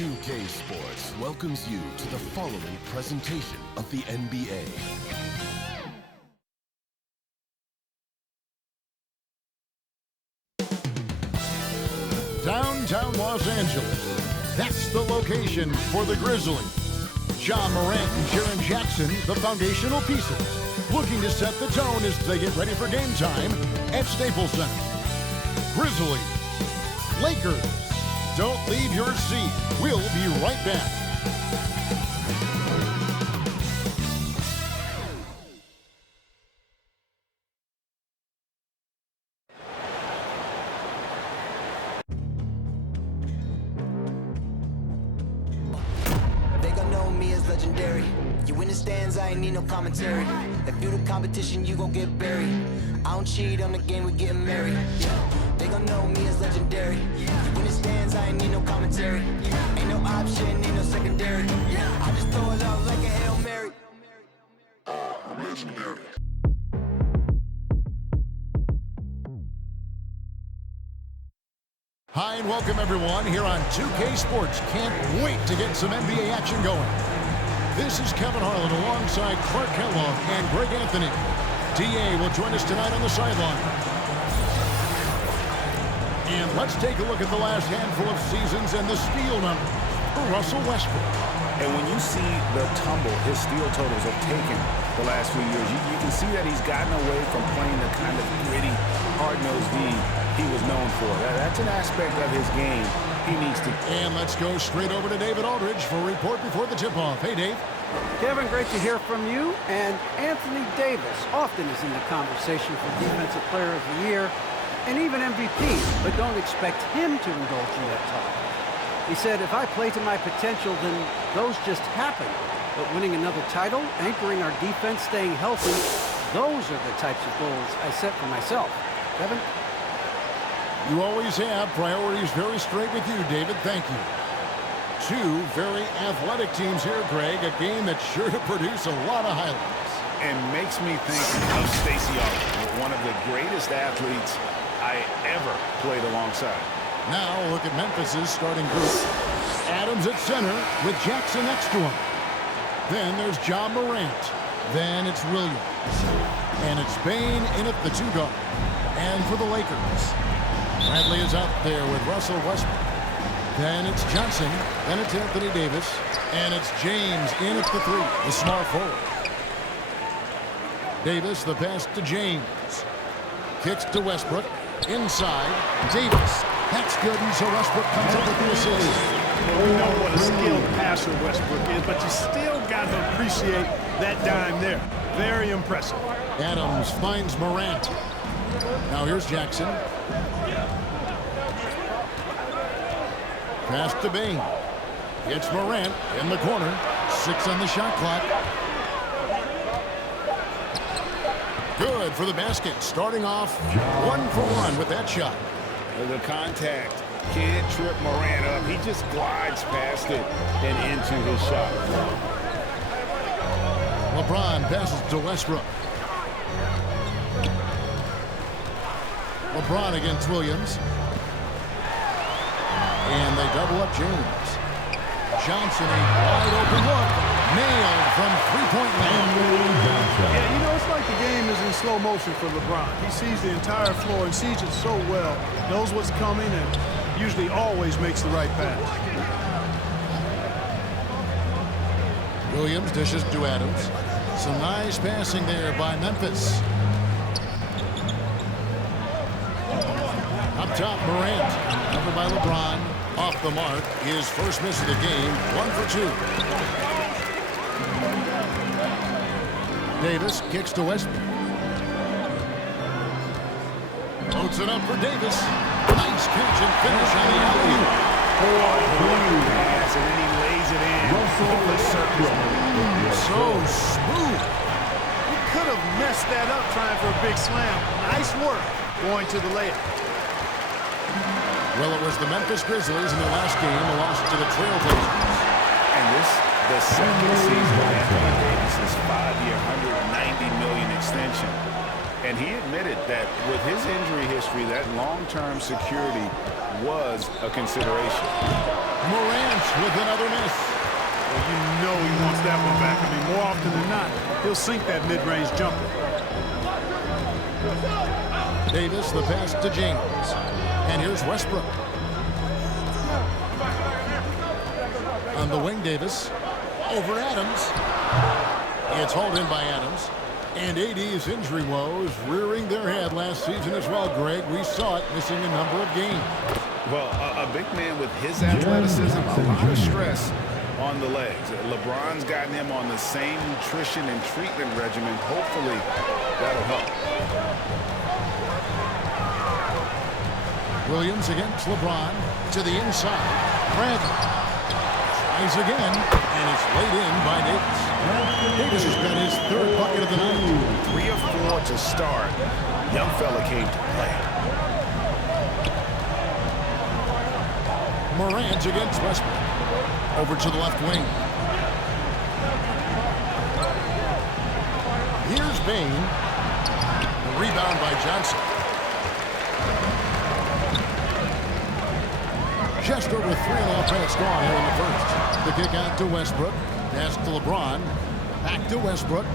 2K Sports welcomes you to the following presentation of the NBA. Downtown Los Angeles. That's the location for the Grizzlies. MORANT and Jaren Jackson, the foundational pieces, looking to set the tone as they get ready for game time at Staples Center. Grizzlies, Lakers, don't leave your seat. We'll be right back. Legendary. You in the stands, I ain't need no commentary. If you the competition, you gon' get buried. I don't cheat on the game, we getting married. Yeah. They gon' know me as legendary. You in the stands, I ain't need no commentary. Ain't no option, ain't no secondary. I just throw it out like a Hail Mary. Legendary. Hi and welcome everyone here on 2K Sports. Can't wait to get some NBA action going. This is Kevin Harlan alongside Clark Kellogg and Greg Anthony. DA will join us tonight on the sideline. And let's take a look at the last handful of seasons and the steal numbers for Russell Westbrook. And when you see the tumble his steal totals have taken the last few years, you can see that he's gotten away from playing the kind of gritty, hard-nosed he was known for. That's an aspect of his game he needs to. And let's go straight over to David Aldridge for a report before the tip-off. Hey, Dave. Kevin, great to hear from you. And Anthony Davis often is in the conversation for Defensive Player of the Year and even MVP, but don't expect him to indulge in that talk. He said, if I play to my potential, then those just happen. But winning another title, anchoring our defense, staying healthy, those are the types of goals I set for myself. Kevin? You always have priorities very straight with you, David. Thank you. Two very athletic teams here, Greg. A game that's sure to produce a lot of highlights. And makes me think of Stacey Augmon, one of the greatest athletes I ever played alongside. Now look at Memphis's starting group. Adams at center with Jackson next to him. Then there's MORANT. Then it's Williams. And it's Bane in at the 2-guard. And for the Lakers, Bradley is out there with Russell Westbrook. Then it's Johnson. Then it's Anthony Davis. And it's James in at the 3, the small forward. Davis, the pass to James. Kicks to Westbrook. Inside, Davis. That's good, and so Westbrook comes up with the assist. Well, we know what a skilled passer Westbrook is, but you still got to appreciate that dime there. Very impressive. Adams finds MORANT. Now here's Jackson. Pass to Bane. It's MORANT in the corner. 6 on the shot clock. Good for the basket. Starting off 1 for 1 with that shot. The contact can't trip MORANT up. He just glides past it and into his shot. LeBron passes to Westbrook. LeBron against Williams. And they double up James. Johnson, a wide open look. Nailed from three-point land. Yeah, you know, it's like the game is in slow motion for LeBron. He sees the entire floor and sees it so well, knows what's coming, and usually always makes the right pass. Williams dishes to Adams. Some nice passing there by Memphis. Up top, MORANT. Covered by LeBron. Off the mark. His first miss of the game. 1 for 2. Davis kicks to Westbrook. Loads it up for Davis. Nice catch and finish on the alley-oop. Pass, and then he lays it in. So smooth. He could have messed that up trying for a big slam. Nice work going to the layup. Well, it was the Memphis Grizzlies in the last game, a loss to the Trailblazers. And this, the second season of Anthony Davis' 5-year, $190 million extension. And he admitted that with his injury history, that long-term security was a consideration. MORANT with another miss. Well, you know he wants that one back. I mean, more often than not, he'll sink that mid-range jumper. Davis, the pass to James. And here's Westbrook. On the wing, Davis. Over Adams. It's hauled in by Adams. And AD's injury woes rearing their head last season as well, Greg. We saw it, missing a number of games. Well, a big man with his athleticism, a lot of stress on the legs. LeBron's gotten him on the same nutrition and treatment regimen. Hopefully, that'll help. Williams against LeBron to the inside. Bradley tries again, and it's laid in by Davis. Davis has got his third bucket of the night. 3 of 4 to start. Young fella came to play. MORANT against Westbrook. Over to the left wing. Here's Bane. The rebound by Johnson. Just over 3.5 minutes gone here in the first. The kick out to Westbrook. Pass to LeBron. Back to Westbrook.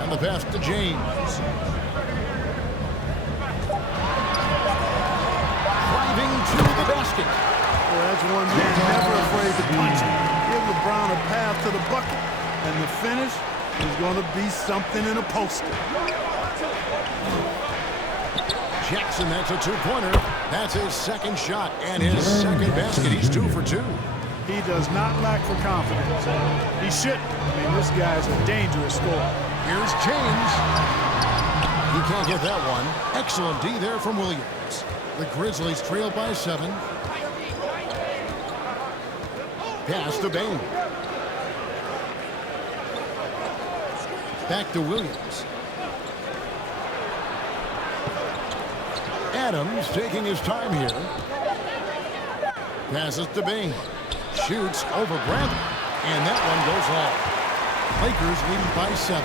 And the pass to James. Driving to the basket. Well, that's one man never afraid to punch it. Give LeBron a path to the bucket, and the finish is going to be something in a poster. Jackson, that's a two-pointer. That's his second shot and his second basket. He's 2 for 2. He does not lack for confidence. He shouldn't. I mean, this guy's a dangerous scorer. Here's James. He can't get that one. Excellent D there from Williams. The Grizzlies trail by 7. Pass to Bane. Back to Williams. Adams taking his time here. Passes to Bane. Shoots over Bradley. And that one goes long. Lakers leading by 7.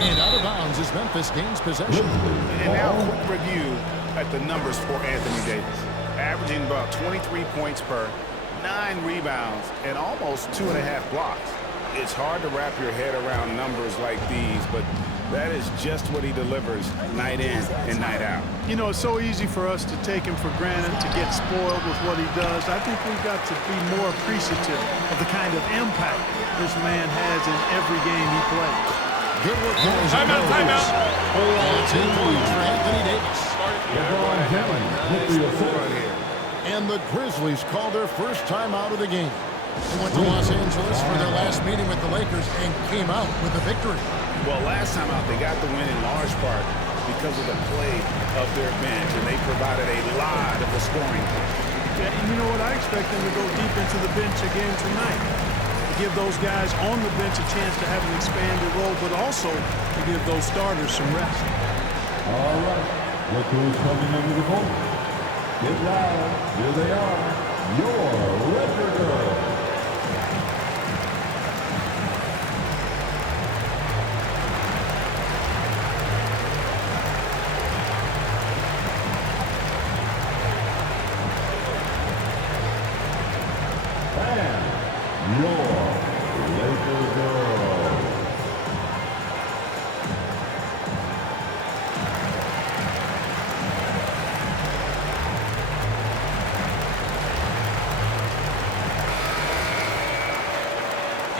And out of bounds as Memphis gains possession. And now a quick review at the numbers for Anthony Davis. Averaging about 23 points per, 9 rebounds, and almost 2.5 blocks. It's hard to wrap your head around numbers like these, but that is just what he delivers night in and night out. You know, it's so easy for us to take him for granted, to get spoiled with what he does. I think we've got to be more appreciative of the kind of impact this man has in every game he plays. Good work there. Timeout. That's in for Anthony Davis. And the Grizzlies call their first time out of the game. They went to Los Angeles for their last meeting with the Lakers and came out with a victory. Well, last time out, they got the win in large part because of the play of their bench, and they provided a lot of the scoring. Yeah, and you know what? I expect them to go deep into the bench again tonight. To give those guys on the bench a chance to have an expanded role, but also to give those starters some rest. All right, look who's coming under the court. Get loud. Here they are, your Laker girls.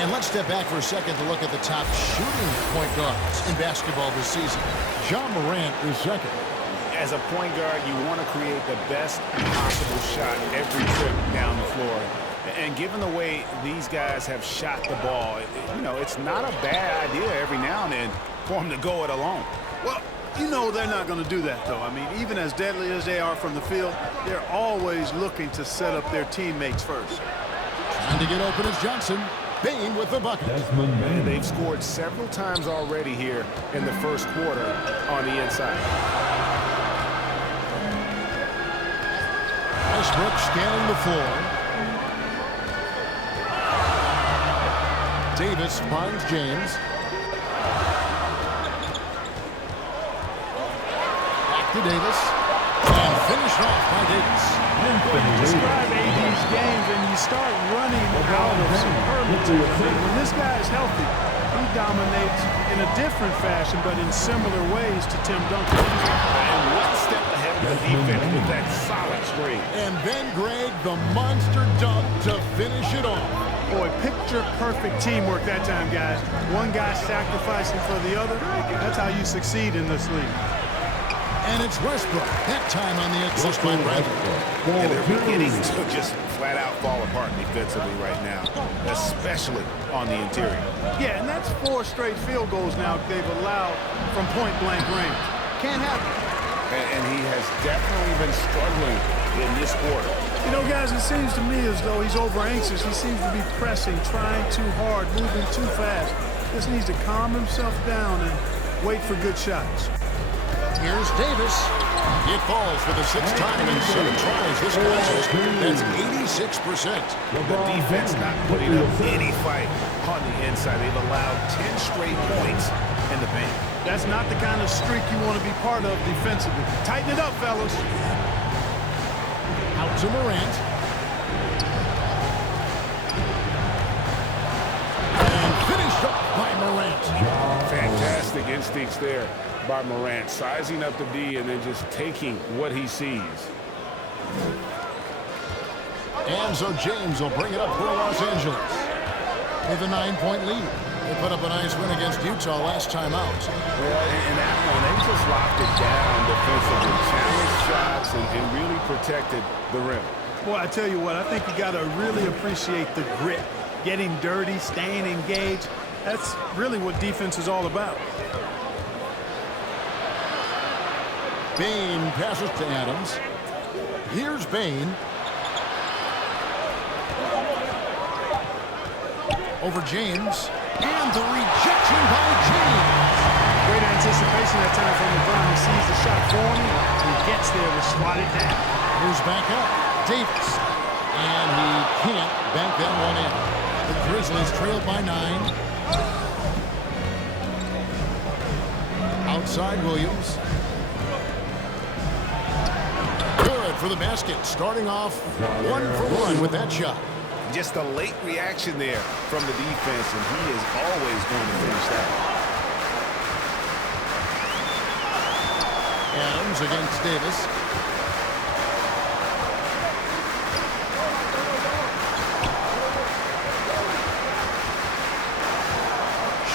And let's step back for a second to look at the top shooting point guards in basketball this season. MORANT is second. As a point guard, you want to create the best possible shot every trip down the floor. And given the way these guys have shot the ball, you know, it's not a bad idea every now and then for them to go it alone. Well, you know they're not going to do that, though. I mean, even as deadly as they are from the field, they're always looking to set up their teammates first. Trying to get open is Johnson. Bane with the bucket. And they've scored several times already here in the first quarter on the inside. Westbrook scanning the floor. Davis finds James. to Davis. And finished off by Davis. Well, you describe AD's games and you start running out of superlatives. I mean, when this guy is healthy, he dominates in a different fashion, but in similar ways to Tim Duncan. And one step ahead of the defense with that solid screen. And then, Greg, the monster dunk to finish it off. Boy, picture-perfect teamwork that time, guys. One guy sacrificing for the other. That's how you succeed in this league. And it's Westbrook. That time on the assist by Bradley. And they're beginning to just flat-out fall apart defensively right now, especially on the interior. Yeah, and that's 4 straight field goals now they've allowed from point-blank range. Can't happen. And he has definitely been struggling in this quarter. You know, guys, it seems to me as though he's over-anxious. He seems to be pressing, trying too hard, moving too fast. Just needs to calm himself down and wait for good shots. Here's Davis. It falls for the 6th time in 7 tries this contest. That's 86%. The defense not putting up any fight on the inside. They've allowed 10 straight points in the paint. That's not the kind of streak you want to be part of defensively. Tighten it up, fellas. Out to Morant. And finished up by Morant. Fantastic instincts there by Morant, sizing up the D and then just taking what he sees. And so James will bring it up for Los Angeles with a 9-point lead. They put up a nice win against Utah last time out. Well, in that one, they just locked it down defensively, challenged shots, and really protected the rim. Boy, I tell you what, I think you got to really appreciate the grit, getting dirty, staying engaged. That's really what defense is all about. Bain passes to Adams. Here's Bain. Over James. And the rejection by James. Great anticipation that time from LeBron. He sees the shot forming. He gets there to swat it down. Moves back up. Davis. And he can't bank that one in. The Grizzlies trail by 9. Outside Williams. Good for the basket. Starting off 1 for 1 with that shot. Just a late reaction there from the defense, and he is always going to finish that. Adams against Davis.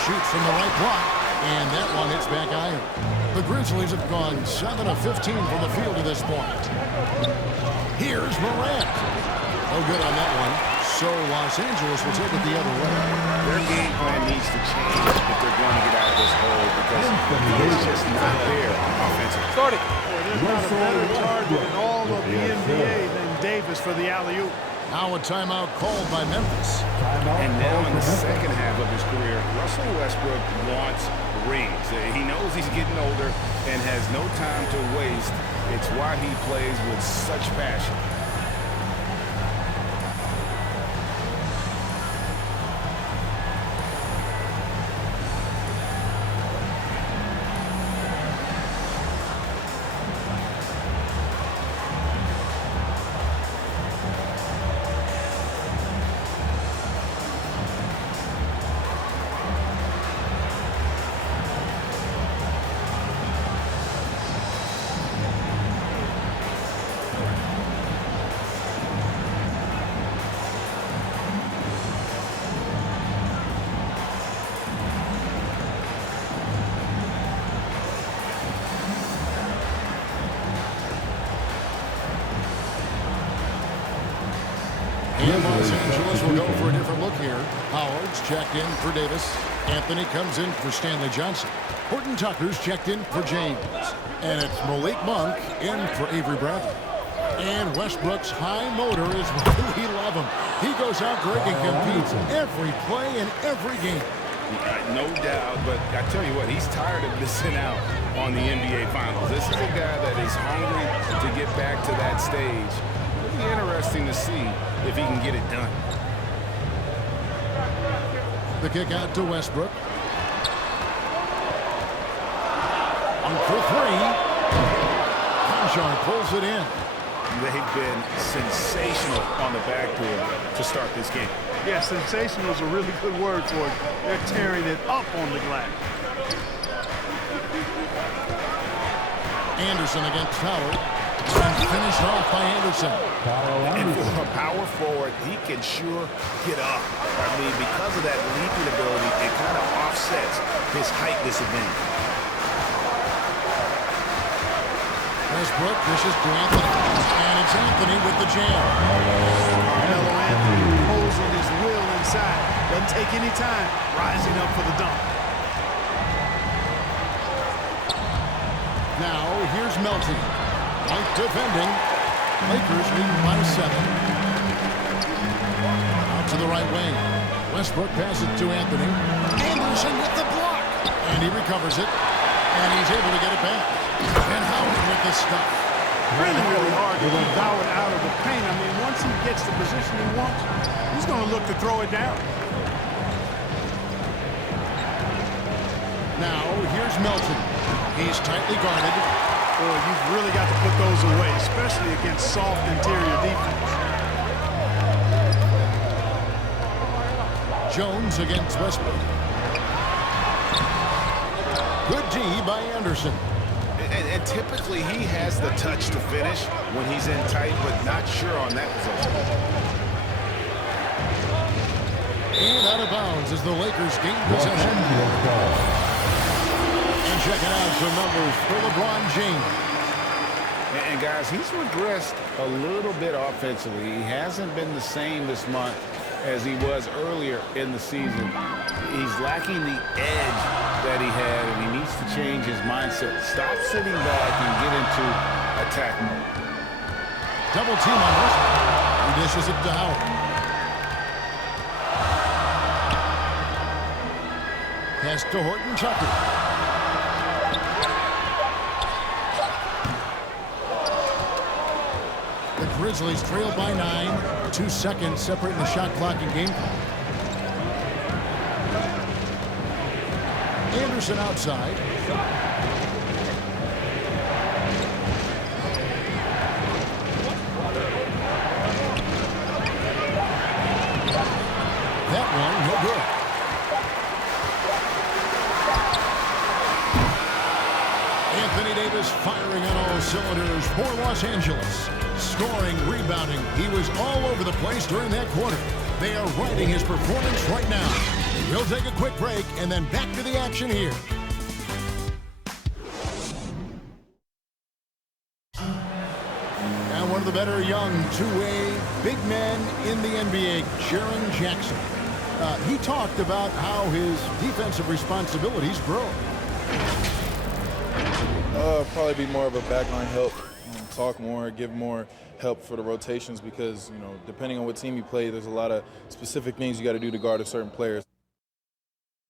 Shoots from the right block, and that one hits back iron. The Grizzlies have gone 7 of 15 from the field to this point. Here's Morant. No good on that one. So Los Angeles will take it the other way. Their game plan needs to change if they're going to get out of this hole because it's just not there offensively. Start it. Boy, there's not a better target in all of the NBA than Davis for the alley-oop. Now a timeout called by Memphis. And now in the second half of his career, Russell Westbrook wants rings. He knows he's getting older and has no time to waste. It's why he plays with such passion. And Los Angeles will go for a different look here. Howard's checked in for Davis. Anthony comes in for Stanley Johnson. Horton Tucker's checked in for James. And it's Malik Monk in for Avery Bradley. And Westbrook's high motor is what we love him. He goes out, Greg, and competes every play in every game. No doubt, but I tell you what, he's tired of missing out on the NBA Finals. This is a guy that is hungry to get back to that stage. It'll be interesting to see if he can get it done. The kick out to Westbrook. On for 3. Bouchard pulls it in. They've been sensational on the backboard to start this game. Yeah, sensational is a really good word for it. They're tearing it up on the glass. Anderson against Howard. And finished off by Anderson. And for a power forward, he can sure get up. I mean, because of that leaping ability, it kind of offsets his height disadvantage. Westbrook dishes to Anthony. And it's Anthony with the jam. Carmelo Anthony posing his will inside. Doesn't take any time rising up for the dunk. Now, here's Melton. White defending. Lakers leading by 7. Out to the right wing. Westbrook passes to Anthony. Anderson with the block. And he recovers it. And he's able to get it back. And Howard with the stuff. Really, really hard to keep Howard out of the paint. I mean, once he gets the position he wants, he's going to look to throw it down. Now, here's Melton. He's tightly guarded. Boy, you've really got to put those away, especially against soft interior defense. Jones against Westbrook. Good D by Anderson. And typically he has the touch to finish when he's in tight, but not sure on that position. And out of bounds as the Lakers gain possession. And checking out some numbers for LeBron James. And guys, he's regressed a little bit offensively. He hasn't been the same this month as he was earlier in the season. He's lacking the edge that he had, and he needs to change his mindset. Stop sitting back and get into attack mode. Double team on Westbrook. He dishes it to Howard. Pass to Horton Tucker. The Grizzlies trail by 9. 2 seconds separating the shot clock and game clock. Anderson outside. That one, no good. Anthony Davis firing on all cylinders for Los Angeles. Scoring, rebounding. He was all over the place during that quarter. They are riding his performance right now. We'll take a quick break and then back to the action here. And one of the better young two-way big men in the NBA, Jaren Jackson. He talked about how his defensive responsibilities grow. Probably be more of a backline help, talk more, give more help for the rotations because, you know, depending on what team you play, there's a lot of specific things you got to do to guard a certain player.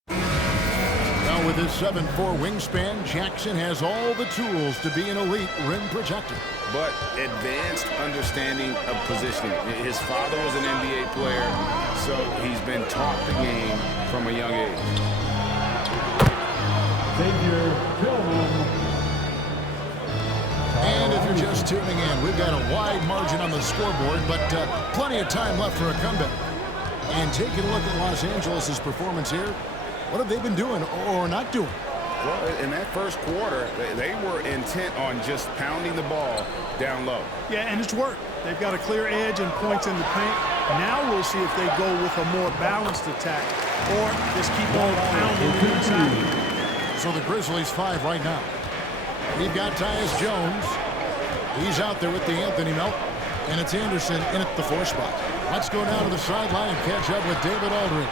Now with his 7'4" wingspan, Jackson has all the tools to be an elite rim protector. But advanced understanding of positioning. His father was an NBA player, so he's been taught the game from a young age. And if you're just tuning in, we've got a wide margin on the scoreboard, but plenty of time left for a comeback. And taking a look at Los Angeles' performance here, what have they been doing or not doing? Well, in that first quarter, they were intent on just pounding the ball down low. Yeah, and it's worked. They've got a clear edge and points in the paint. Now we'll see if they go with a more balanced attack or just keep on pounding the inside. So the Grizzlies 5 right now. We've got Tyus Jones. He's out there with the Anthony Melt. And it's Anderson in at the 4 spot. Let's go down to the sideline and catch up with David Aldridge.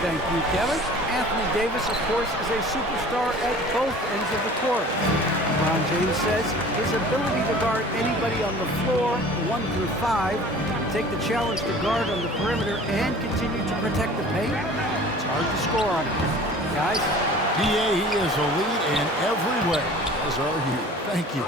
Thank you, Kevin. Anthony Davis, of course, is a superstar at both ends of the court. LeBron James says his ability to guard anybody on the floor, 1 through 5, take the challenge to guard on the perimeter, and continue to protect the paint, it's hard to score on him. Guys? DA, he is elite in every way, as are you. Thank you.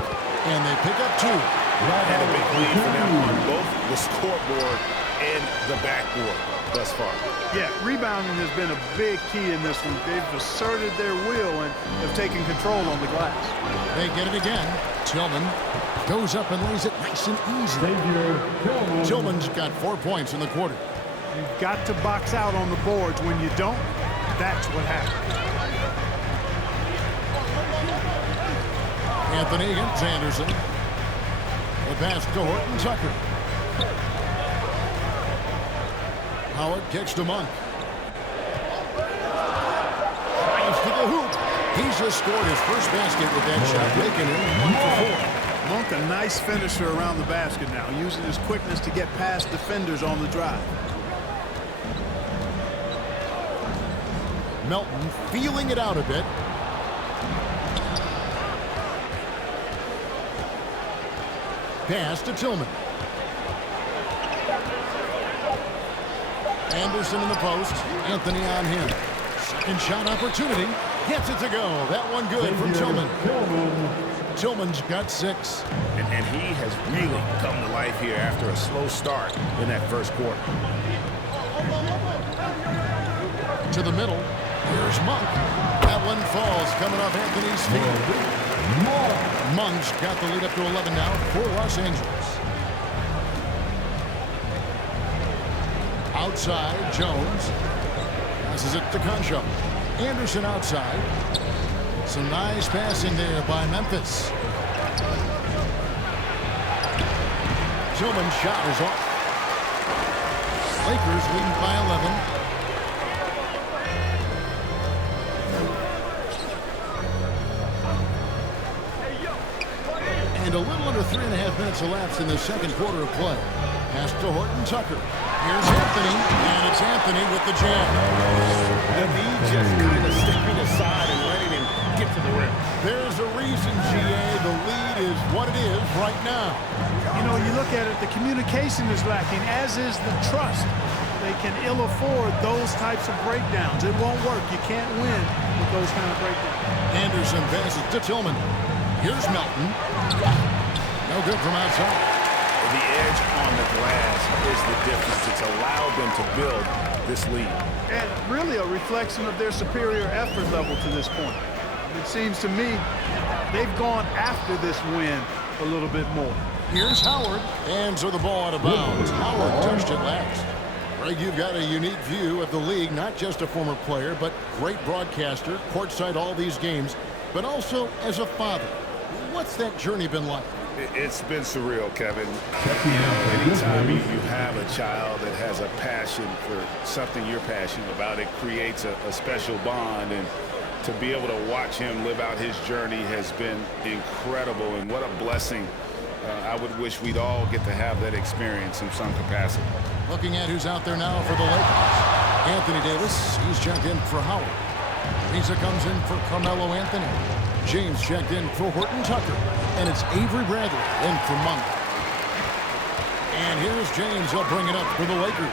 And they pick up 2. And a big lead for them on both the scoreboard and the backboard thus far. Yeah, rebounding has been a big key in this one. They've asserted their will and have taken control on the glass. They get it again. Tillman Goes up and lays it nice and easy. Tillman's got 4 points in the quarter. You've got to box out on the boards. When you don't, that's what happens. Anthony against Anderson. The pass to Horton Tucker. Howard kicks to Monk. Drives to the hoop. He's just scored his first basket with that shot, making it 1 for 4. Monk, a nice finisher around the basket now, using his quickness to get past defenders on the drive. Melton feeling it out a bit. Pass to Tillman. Anderson in the post. Anthony on him. Second shot opportunity. Gets it to go. That one good from Tillman. Tillman's got 6. And he has really come to life here after a slow start in that first quarter. To the middle. Here's Monk. That one falls coming off Anthony's feet. Monk's got the lead up to 11 now for Los Angeles. Outside, Jones. Passes it to Concho. Anderson outside. Some nice passing there by Memphis. Tillman's shot is off. Lakers leading by 11. And a little under 3.5 minutes elapsed in the second quarter of play. Pass to Horton Tucker. Here's Anthony, and it's Anthony with the jam. The lead just kind of stepping aside and letting him get to the rim. There's a reason, GA, the lead is what it is right now. You know, you look at it, the communication is lacking, as is the trust. They can ill afford those types of breakdowns. It won't work. You can't win with those kind of breakdowns. Anderson passes to Tillman. Here's Melton. No good from outside. The edge on the glass is the difference. It's allowed them to build this lead. And really a reflection of their superior effort level to this point. It seems to me they've gone after this win a little bit more. Here's Howard. Hands of the ball out of bounds. Howard touched it last. Greg, you've got a unique view of the league, not just a former player, but great broadcaster, courtside all these games, but also as a father. What's that journey been like? It's been surreal, Kevin. Anytime you have a child that has a passion for something you're passionate about, it creates a special bond. And to be able to watch him live out his journey has been incredible. And what a blessing. I would wish we'd all get to have that experience in some capacity. Looking at who's out there now for the Lakers. Anthony Davis, he's checked in for Howard. Reza comes in for Carmelo Anthony. James checked in for Horton Tucker. And it's Avery Bradley in for Monk. And here's James. He'll bring it up for the Lakers.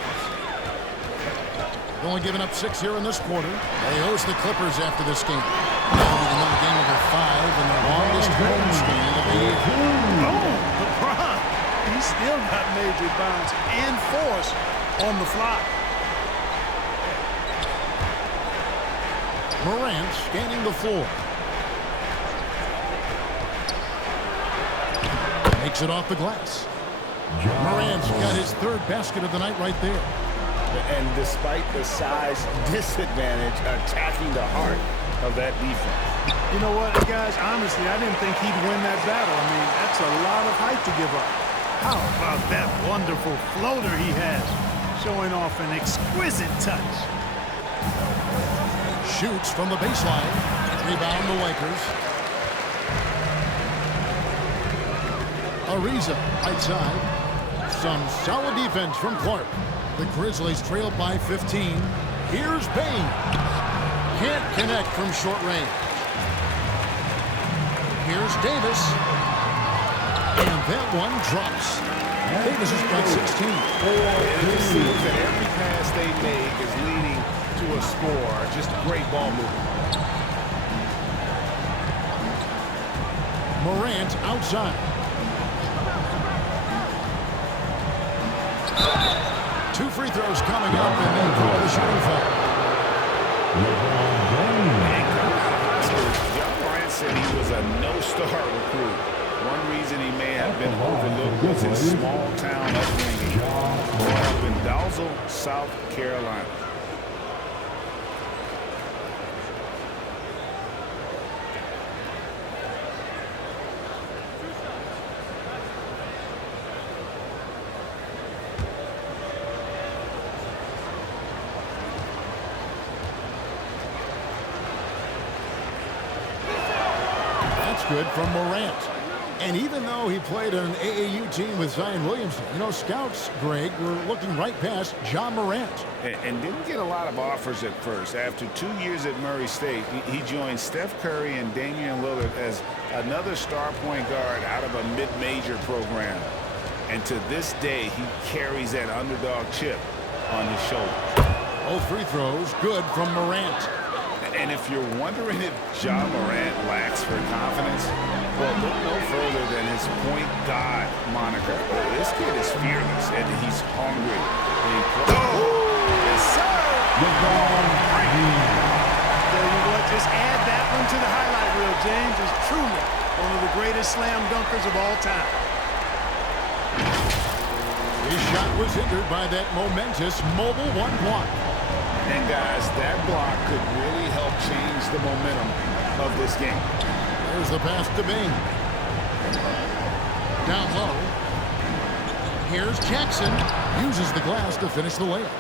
Only giving up 6 here in this quarter. They host the Clippers after this game. That'll be another game of their 5 and the longest home stand of the year. Oh, LeBron. He still got major bounce and force on the fly. Morant scanning the floor. Makes it off the glass. Morant's got his 3rd basket of the night right there. And despite the size disadvantage, attacking the heart of that defense. You know what, guys? Honestly, I didn't think he'd win that battle. I mean, that's a lot of height to give up. How about that wonderful floater he has, showing off an exquisite touch. Shoots from the baseline. Rebound the Lakers. Ariza, right side. Some solid defense from Clark. The Grizzlies trail by 15. Here's Payne. Can't connect from short range. Here's Davis. And that one drops. Davis has got 16. It seems that every pass they make is leading to a score. Just great ball movement. Morant outside. 2 free throws coming up, and they call the shooting foul. John Morant said he was a no-star recruit. One reason he may have been overlooked was his small-town upbringing. Growing up in Dalzell, South Carolina. Good from Morant. And even though he played on an AAU team with Zion Williamson, you know, scouts, Greg, were looking right past John Morant. And didn't get a lot of offers at first. After 2 years at Murray State, he joined Steph Curry and Damian Lillard as another star point guard out of a mid-major program. And to this day, he carries that underdog chip on his shoulder. Both free throws good from Morant. And if you're wondering if Ja Morant lacks for confidence, well, look no further than his point God moniker. This kid is fearless, and he's hungry. Yes, sir! Tell you what, just add that one to the highlight reel. James is truly one of the greatest slam dunkers of all time. His shot was hindered by that momentous mobile one block. And guys, that block could really help change the momentum of this game. There's the pass to Bing. Down low. Here's Jackson. Uses the glass to finish the layup.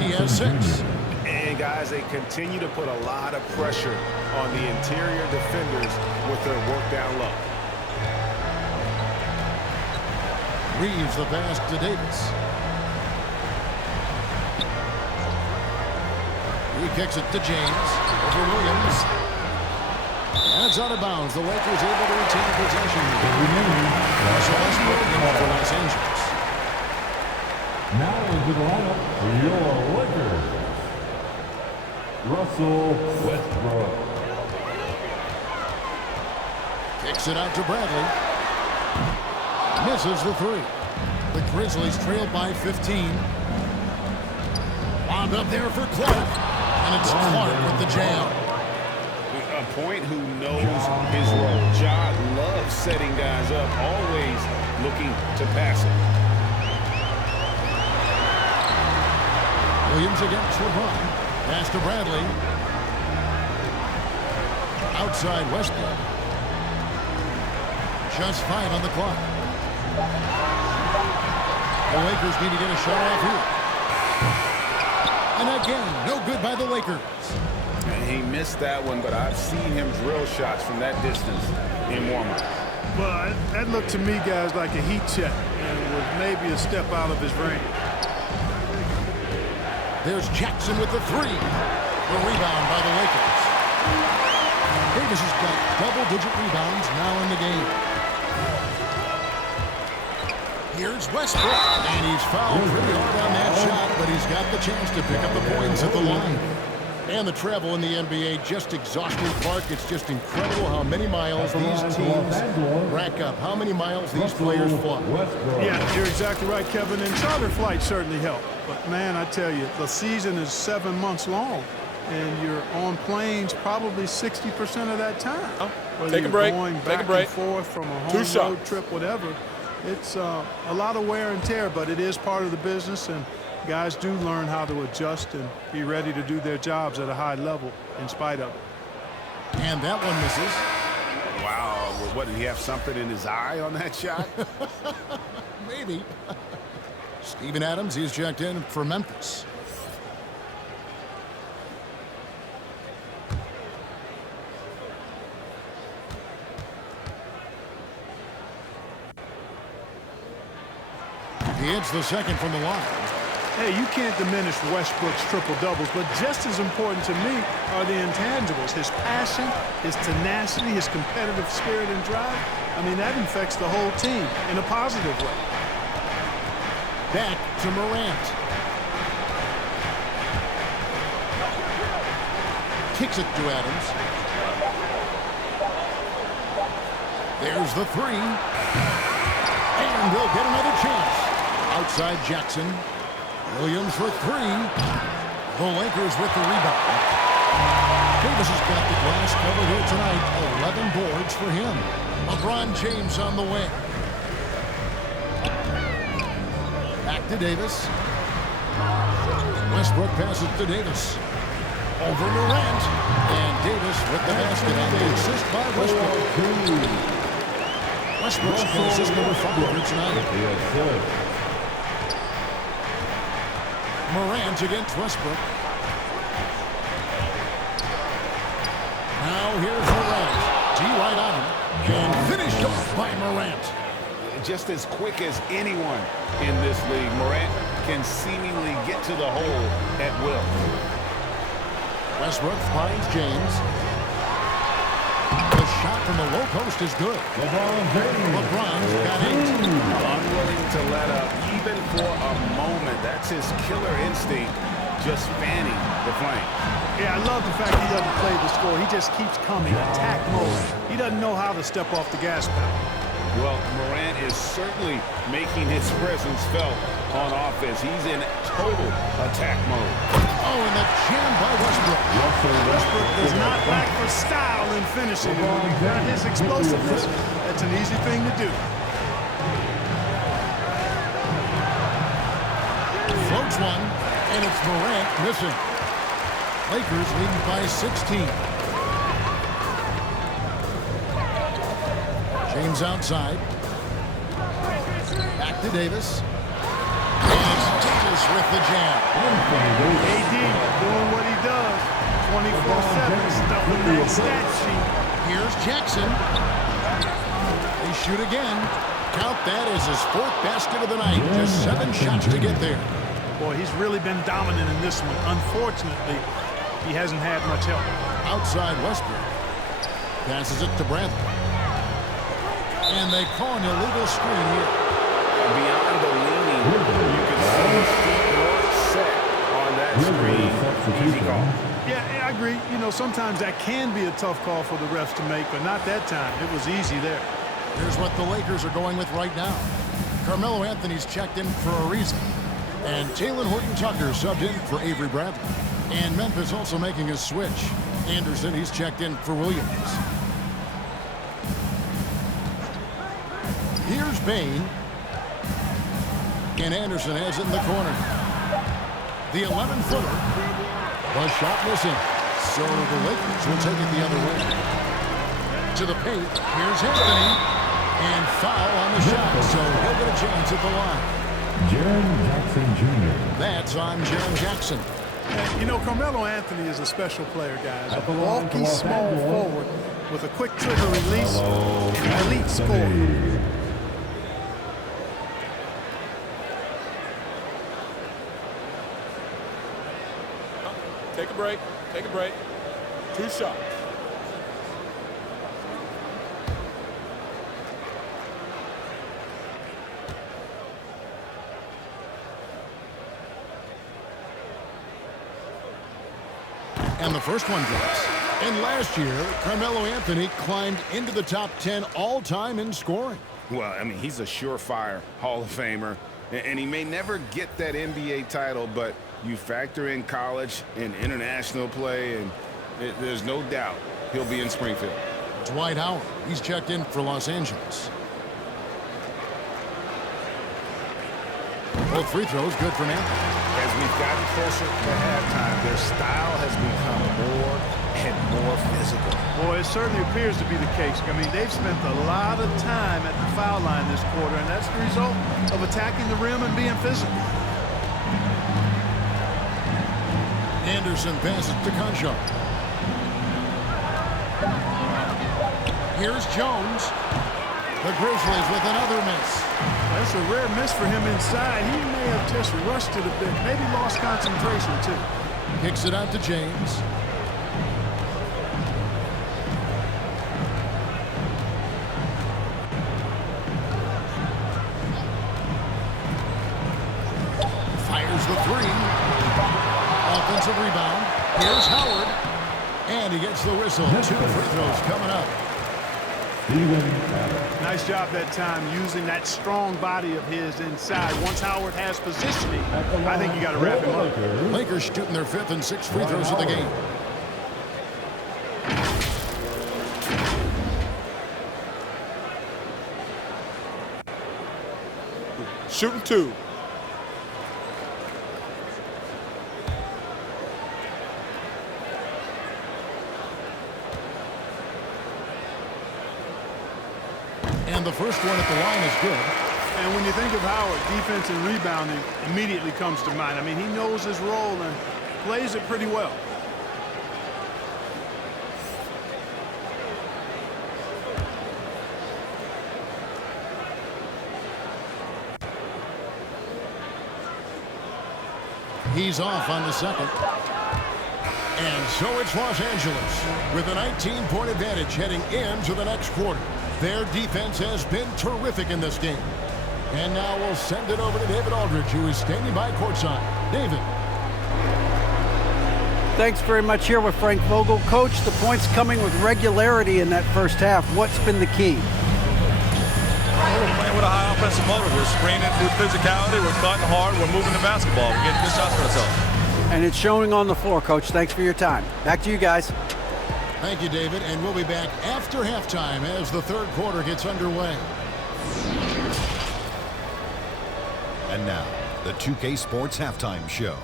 He has 6. And guys, they continue to put a lot of pressure on the interior defenders with their work down low. Reeves the pass to Davis. He kicks it to James. Over Williams. That's out of bounds. The Lakers able to retain possession. Russell Westbrook for Los Angeles. Now into the lineup for your Lakers, Russell Westbrook. Kicks it out to Bradley. Misses the 3. The Grizzlies trailed by 15. Wound up there for Clark. And it's Clark with the jam. A point who knows his role. Ja loves setting guys up, always looking to pass it. Williams against LeBron. Pass to Bradley. Outside Westbrook. Just 5 on the clock. The Lakers need to get a shot off here. And again, no good by the Lakers. And he missed that one, but I've seen him drill shots from that distance in warm-up. Well, that looked to me, guys, like a heat check, and was maybe a step out of his range. There's Jackson with the 3. The rebound by the Lakers. Davis has got double-digit rebounds now in the game. Here's Westbrook, and he's fouled pretty hard on that shot, but he's got the chance to pick up the points at the line. And the travel in the NBA just exhausting Clark. It's just incredible how many miles these teams rack up, how many miles these players fly. Yeah, you're exactly right, Kevin, and charter flights certainly help. But, man, I tell you, the season is 7 months long, and you're on planes probably 60% of that time. Whether Take a break. Going Take a back break. and forth from a home road trip, whatever. It's a lot of wear and tear, but it is part of the business, and guys do learn how to adjust and be ready to do their jobs at a high level in spite of it. And that one misses. Wow, what, did he have something in his eye on that shot? Maybe. Steven Adams, he's checked in for Memphis. He hits the second from the line. Hey, you can't diminish Westbrook's triple-doubles, but just as important to me are the intangibles. His passion, his tenacity, his competitive spirit and drive. I mean, that infects the whole team in a positive way. Back to Morant. Kicks it to Adams. There's the 3. And they'll get another chance. Outside Jackson. Williams for 3. The Lakers with the rebound. Davis has got the glass covered here tonight. 11 boards for him. LeBron James on the wing. Back to Davis. Westbrook passes to Davis. Over Morant. And Davis with the basket on the assist by Westbrook. Westbrook's assist number 5 here tonight. Morant against Westbrook. Now here's Morant. D-right on him. And finished off by Morant. Just as quick as anyone in this league, Morant can seemingly get to the hole at will. Westbrook finds James. The shot from the low post is good. LeBron's got 8. Unwilling to let up even for a moment. That's his killer instinct, just fanning the flame. Yeah, I love the fact he doesn't play the score. He just keeps coming, attack mode. He doesn't know how to step off the gas pedal. Well, Morant is certainly making his presence felt on offense. He's in total attack mode. Oh, and the jam by Westbrook. Westbrook does not lack for style in finishing. When you've got his explosiveness, that's an easy thing to do. Floats one, and it's Morant missing. Lakers leading by 16. James outside. Back to Davis. And it's Davis with the jam. AD doing what he does. 24/7 stuffing that stat sheet. Here's Jackson. They shoot again. Count that as his 4th basket of the night. Just 7 shots to get there. Boy, he's really been dominant in this one. Unfortunately, he hasn't had much help. Outside Westbrook. Passes it to Bradley. And they call an illegal screen here. Beyond the leaning, you can see his feet weren't set on that screen. Easy call. Yeah, I agree. You know, sometimes that can be a tough call for the refs to make, but not that time. It was easy there. Here's what the Lakers are going with right now. Carmelo Anthony's checked in for a reason. And Talen Horton-Tucker subbed in for Avery Bradley. And Memphis also making a switch. Anderson, he's checked in for Williams. Here's Bain. And Anderson has it in the corner. The 11-footer. The shot missing. So the Lakers will take it the other way. To the paint. Here's Anthony. And foul on the shot. So he'll get a chance at the line. Jaren Jackson Jr. That's on Jaren Jackson. And, you know, Carmelo Anthony is a special player, guys. A bulky, small forward with a quick trigger release and elite score. Take a break. Take a break. 2 shots. And the first one drops. And last year, Carmelo Anthony climbed into the top 10 all-time in scoring. Well, I mean, he's a surefire Hall of Famer, and he may never get that NBA title, but you factor in college and international play, and there's no doubt he'll be in Springfield. Dwight Howard, he's checked in for Los Angeles. Both free throws good for Anthony. As we've gotten closer to halftime, their style has become more and more physical. Boy, it certainly appears to be the case. I mean, they've spent a lot of time at the foul line this quarter, and that's the result of attacking the rim and being physical. Anderson passes to Concho. Here's Jones. The Grizzlies with another miss. That's a rare miss for him inside. He may have just rushed it a bit, maybe lost concentration too. Kicks it out to James. Fires the 3. Offensive rebound. Here's Howard. And he gets the whistle. 2 free throws coming up. Nice job that time using that strong body of his inside. Once Howard has positioning, I think you got to wrap him up. Lakers shooting their 5th and 6th free throws of the game. Shooting 2. And the first one at the line is good. And when you think of Howard, defense and rebounding immediately comes to mind. I mean, he knows his role and plays it pretty well. He's off on the second. And so it's Los Angeles with a 19-point advantage heading into the next quarter. Their defense has been terrific in this game. And now we'll send it over to David Aldridge, who is standing by courtside. David. Thanks very much here with Frank Vogel. Coach, the points coming with regularity in that first half. What's been the key? We're playing with a high offensive motor. We're screening through physicality. We're cutting hard. We're moving the basketball. We're getting good shots for ourselves. And it's showing on the floor, Coach. Thanks for your time. Back to you guys. Thank you, David. And we'll be back after halftime as the third quarter gets underway. And now, the 2K Sports Halftime Show.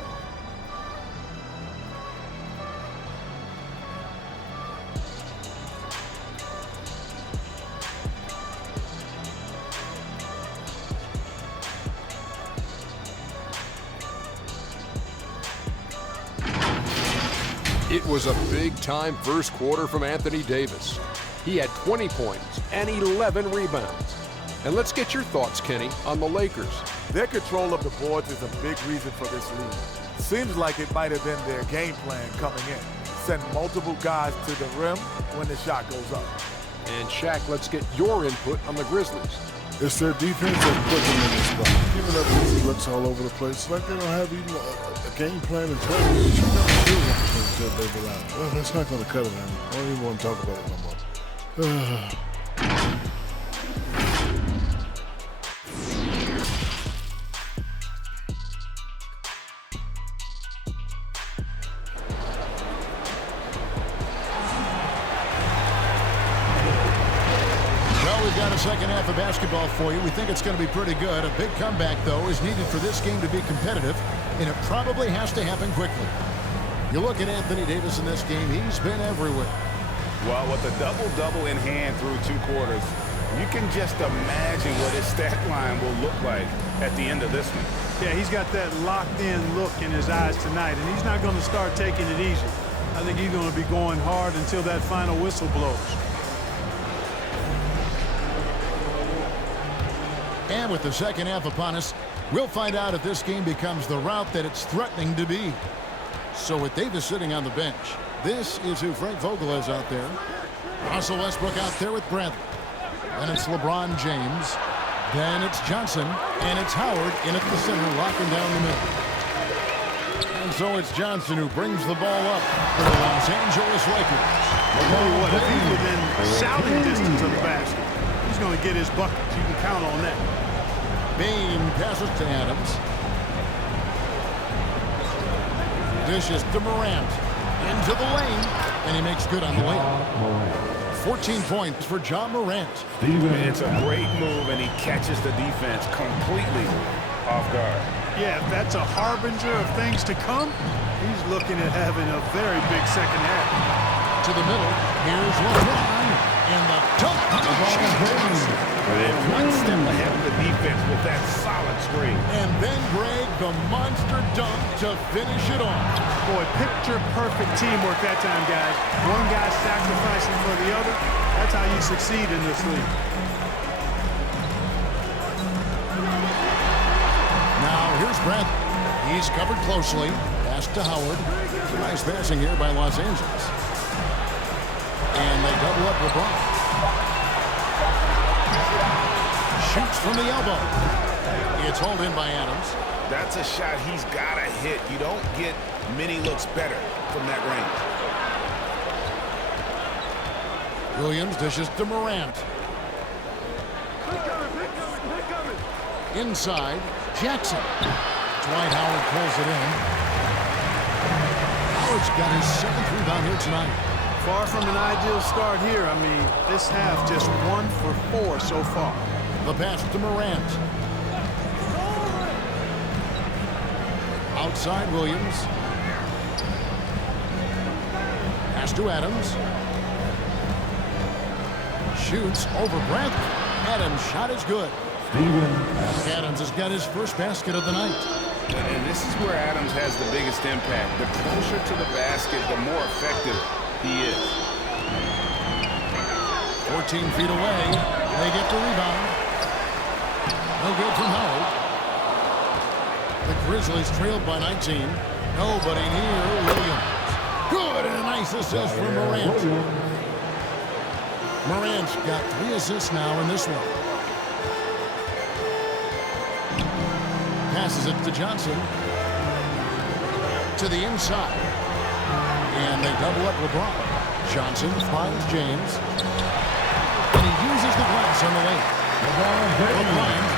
It was a big-time first quarter from Anthony Davis. He had 20 points and 11 rebounds. And let's get your thoughts, Kenny, on the Lakers. Their control of the boards is a big reason for this lead. Seems like it might have been their game plan coming in. Send multiple guys to the rim when the shot goes up. And Shaq, let's get your input on the Grizzlies. It's their defense that put them in this spot. Giving up easy looks all over the place. It's like they don't have even a game plan in place. You never do what they rely on. Well, that's not going to cut it, honey. I don't even want to talk about it no more. Second half of basketball for you. We think it's going to be pretty good. A big comeback, though, is needed for this game to be competitive, and it probably has to happen quickly. You look at Anthony Davis in this game, he's been everywhere. Well, with a double-double in hand through 2 quarters, you can just imagine what his stat line will look like at the end of this one. Yeah, he's got that locked-in look in his eyes tonight, and he's not going to start taking it easy. I think he's going to be going hard until that final whistle blows. And with the second half upon us, we'll find out if this game becomes the route that it's threatening to be. So with Davis sitting on the bench, this is who Frank Vogel is out there. Russell Westbrook out there with Bradley. Then it's LeBron James. Then it's Johnson. And it's Howard in at the center, locking down the middle. And so it's Johnson who brings the ball up for the Los Angeles Lakers. I'll tell you what, if he's within shouting distance of the basket, he's going to get his buckets. You can count on that. Bain passes to Adams. Dishes to Morant. Into the lane. And he makes good on the layup. 14 points for John Morant. It's a great move, and he catches the defense completely off guard. Yeah, if that's a harbinger of things to come, he's looking at having a very big second half. To the middle. Here's LeBron. And the dunk. One step ahead of the defense with that solid screen. And then Greg, the monster dunk to finish it off. Boy, picture-perfect teamwork that time, guys. One guy sacrificing for the other. That's how you succeed in this league. Now, here's Brent. He's covered closely. Pass to Howard. Nice passing here by Los Angeles. And they double up LeBron. Shoots from the elbow. It's hauled in by Adams. That's a shot he's got to hit. You don't get many looks better from that range. Williams dishes to Morant. Inside, Jackson. Dwight Howard pulls it in. Howard's got his 7th rebound here tonight. Far from an ideal start here. I mean, this half just 1 for 4 so far. The pass to Morant. outside Williams. Pass to Adams. Shoots over Bradley. Adams' shot is good. Adams has got his first basket of the night. And this is where Adams has the biggest impact. The closer to the basket, the more effective he is. 14 feet away. They get the rebound. No good from Howard. The Grizzlies trailed by 19. Nobody near Williams. Good, and a nice assist from Morant. Morant's got 3 assists now in this one. Passes it to Johnson. To the inside. And they double up LeBron. Johnson finds James. And he uses the glass on the lane. LeBron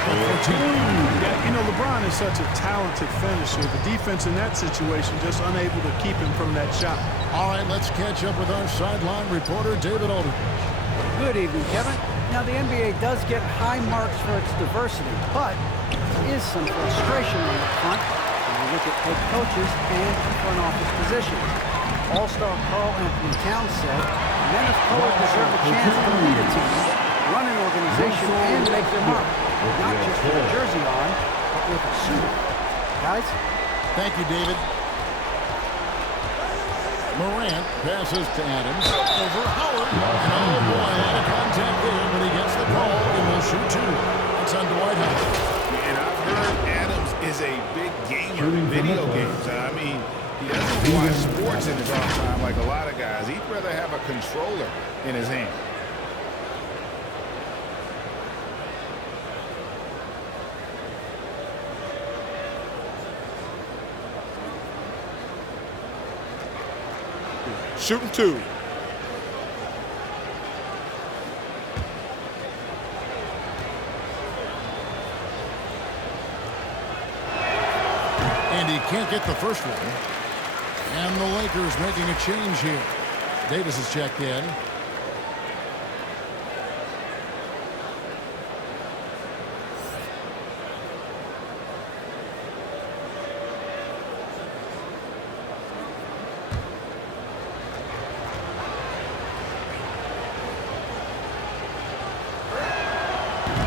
for 14. Yeah, you know, LeBron is such a talented finisher. The defense in that situation just unable to keep him from that shot. All right, let's catch up with our sideline reporter, David Alden. Good evening, Kevin. Now, the NBA does get high marks for its diversity, but there is some frustration on the front when you look at head coaches and front office positions. All-star Karl Anthony Towns said, men of color deserve a chance to lead a team, run an organization, and make their mark, not just with a jersey on, but with a suit. Guys? Thank you, David. Morant passes to Adams. Over Howard. Oh, boy, out of contact there, but he gets the call and will shoot 2. It's on Dwight Howard. And I've heard Adams is a big gamer in video games. I mean, he doesn't watch sports in his off time like a lot of guys. He'd rather have a controller in his hand. Shooting 2. And he can't get the first one. And the Lakers making a change here. Davis is checked in.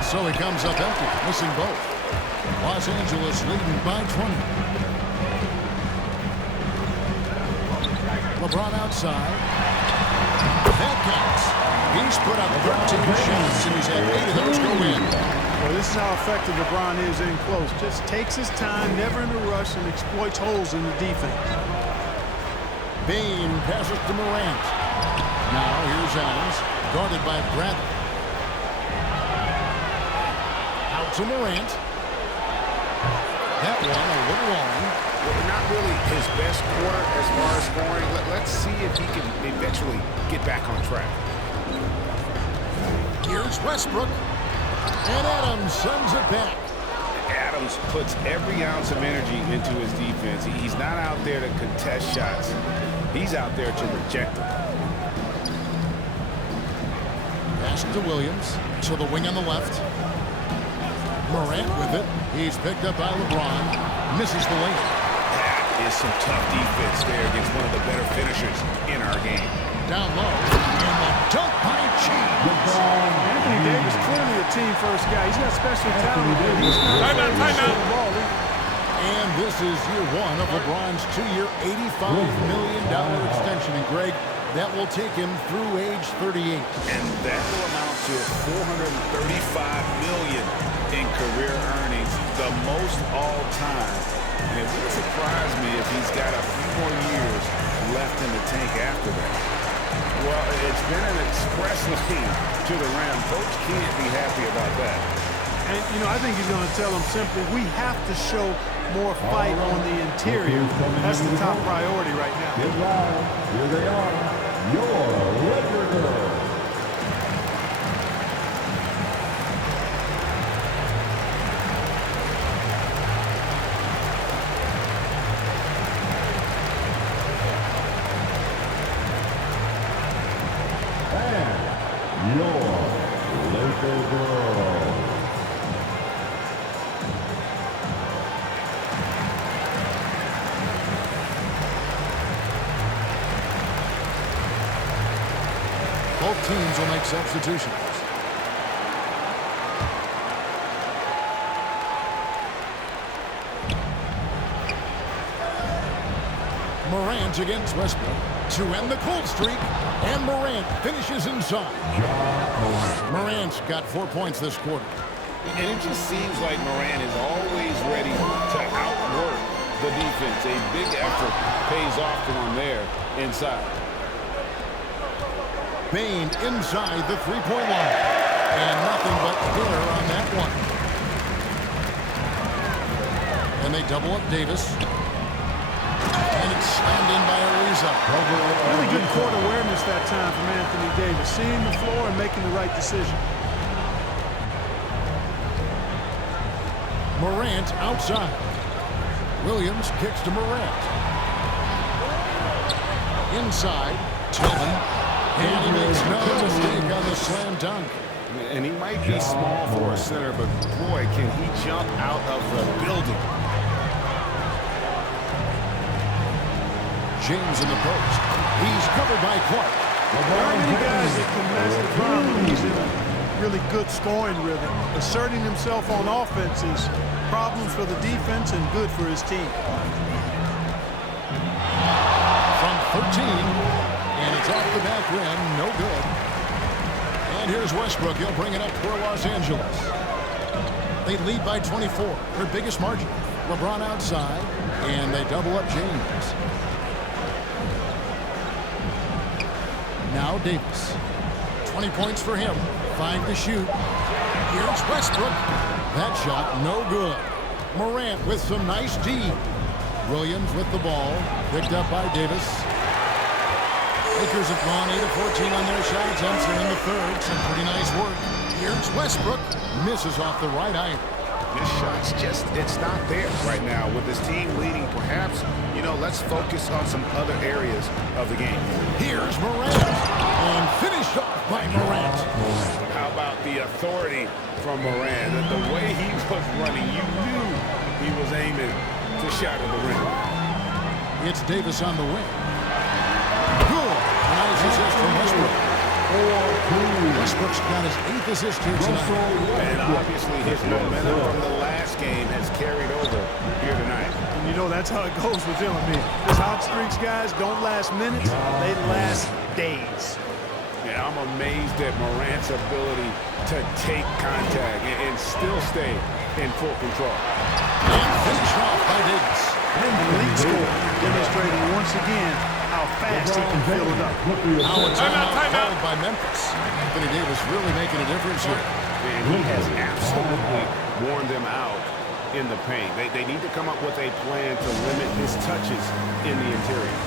So he comes up empty, missing both. Los Angeles leading by 20. LeBron outside. That counts. He's put up 13 shots, and he's had 8 of those go in. Well, this is how effective LeBron is in close. Just takes his time, never in a rush, and exploits holes in the defense. Bain passes to Morant. Now here's Adams, guarded by Bradley. Out to Morant. That one a little long. Well, not really his best quarter as far as scoring. Let's see if he can eventually get back on track. Here's Westbrook. And Adams sends it back. Adams puts every ounce of energy into his defense. He's not out there to contest shots. He's out there to reject them. Pass to Williams. To the wing on the left. Morant with it. He's picked up by LeBron. Misses the lane. That is some tough defense there against one of the better finishers in our game. Down low. And the dunk by James. Anthony Davis, clearly a team-first guy. He's got special talent. Timeout. And this is year 1 of LeBron's 2-year, $85 million extension. And Greg, that will take him through age 38. And that will amount to $435 million in career earnings, the most all time. And it wouldn't surprise me if he's got a few more years left in the tank after that. Well, it's been an express lane to the rim. Coach can't be happy about that. And, you know, I think he's going to tell them simply, we have to show more fight on the interior. That's the top priority right now. Get loud. Here they are. Your Laker girls. And your Laker girls. teams will make substitutions. Morant against Westbrook to end the cold streak, and Morant finishes inside. Morant's got 4 points this quarter. And it just seems like Morant is always ready to outwork the defense. A big effort pays off for him there inside. Bane inside the three-point line. And nothing but air on that one. And they double up Davis. And it's slammed in by Ariza. Really good court awareness that time from Anthony Davis. Seeing the floor and making the right decision. Morant outside. Williams kicks to Morant. Inside, Tillman. And he makes no mistake on the slam dunk. And he might be small for a center, but boy, can he jump out of the building. James in the post. He's covered by Clark. There aren't many guys that can match LeBron when he's in a really good scoring rhythm. Asserting himself on offense is problems for the defense and good for his team. From 13, and it's off the back rim, no good. And here's Westbrook. He'll bring it up for Los Angeles. They lead by 24, their biggest margin. LeBron outside, and they double up James. Now Davis. 20 points for him. 5 to shoot. Here's Westbrook. That shot no good. Morant with some nice D. Williams with the ball. Picked up by Davis. Lakers have gone 8 of 14 on their shot attempts. They're in the third. Some pretty nice work. Here's Westbrook. Misses off the right iron. This shot's just, it's not there right now with his team leading. Perhaps, you know, let's focus on some other areas of the game. Here's Morant. And finished off by Morant. How about the authority from Morant? The way he was running, you knew he was aiming to shatter the rim. It's Davis on the wing. Good. Nice assist from Westbrook. Westbrook's got his 8th assist here tonight. And obviously his momentum from the last game has carried over here tonight. And you know that's how it goes with him. I mean, his hot streaks, guys, don't last minutes. They last days. Yeah, I'm amazed at Morant's ability to take contact and still stay in full control. And finished off by Davis. Elite score, demonstrating once again how fast he can fill it up. Now a timeout called by Memphis. Anthony Davis really making a difference here. And he has absolutely worn them out in the paint. They need to come up with a plan to limit his touches in the interior.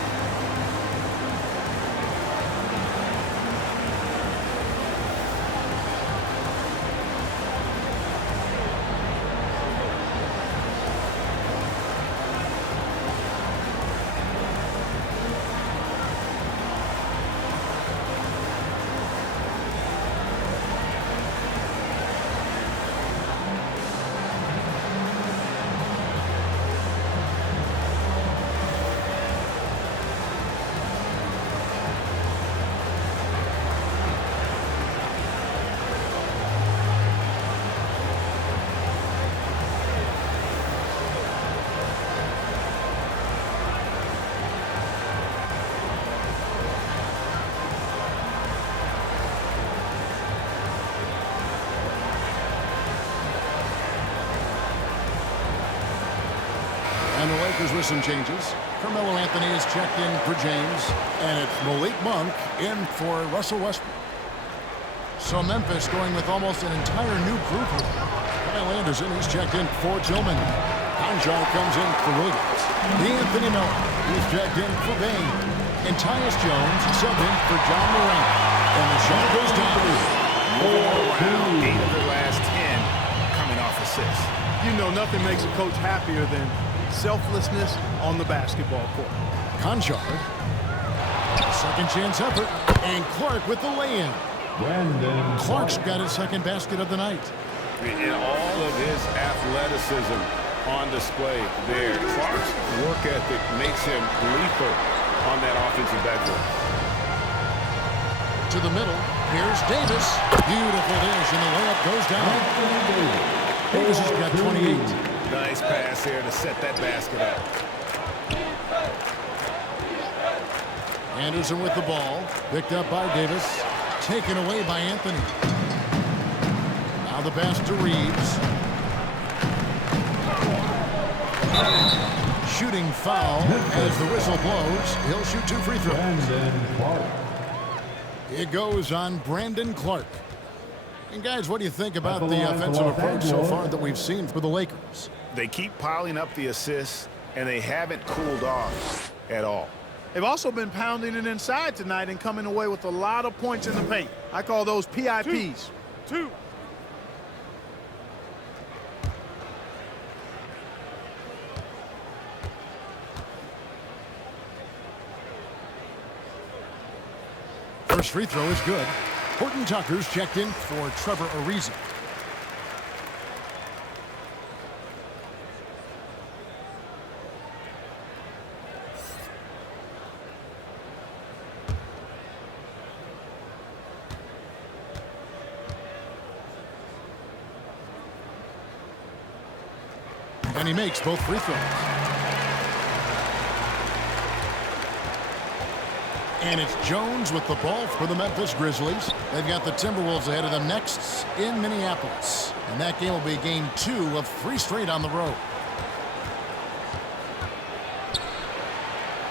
And the Lakers with some changes. Carmelo Anthony is checked in for James. And it's Malik Monk in for Russell Westbrook. So Memphis going with almost an entire new group here. Kyle Anderson, he's checked in for Tillman. Conjar comes in for Williams. Anthony Miller, he's checked in for Bane. And Tyus Jones subbed in for John Morant. And the shot goes down. 8 of the last 10 coming off assists. You know nothing makes a coach happier than selflessness on the basketball court. Conjar. Second chance effort. And Clark with the lay-in. Clark's got his second basket of the night. And all of his athleticism on display there. Clark's work ethic makes him lethal on that offensive backboard. To the middle. Here's Davis. Beautiful dish, and the layup goes down. Davis has got 28. Nice pass here to set that basket up. Anderson with the ball. Picked up by Davis. Taken away by Anthony. Now the pass to Reeves. Shooting foul as the whistle blows. He'll shoot 2 free throws. It goes on Brandon Clark. And guys, what do you think about the offensive approach so far that we've seen for the Lakers? They keep piling up the assists, and they haven't cooled off at all. They've also been pounding it inside tonight and coming away with a lot of points in the paint. I call those PIPs. Two. First free throw is good. Horton Tucker's checked in for Trevor Ariza. And he makes both free throws. And it's Jones with the ball for the Memphis Grizzlies. They've got the Timberwolves ahead of them next in Minneapolis. And that game will be game 2 of 3 straight on the road.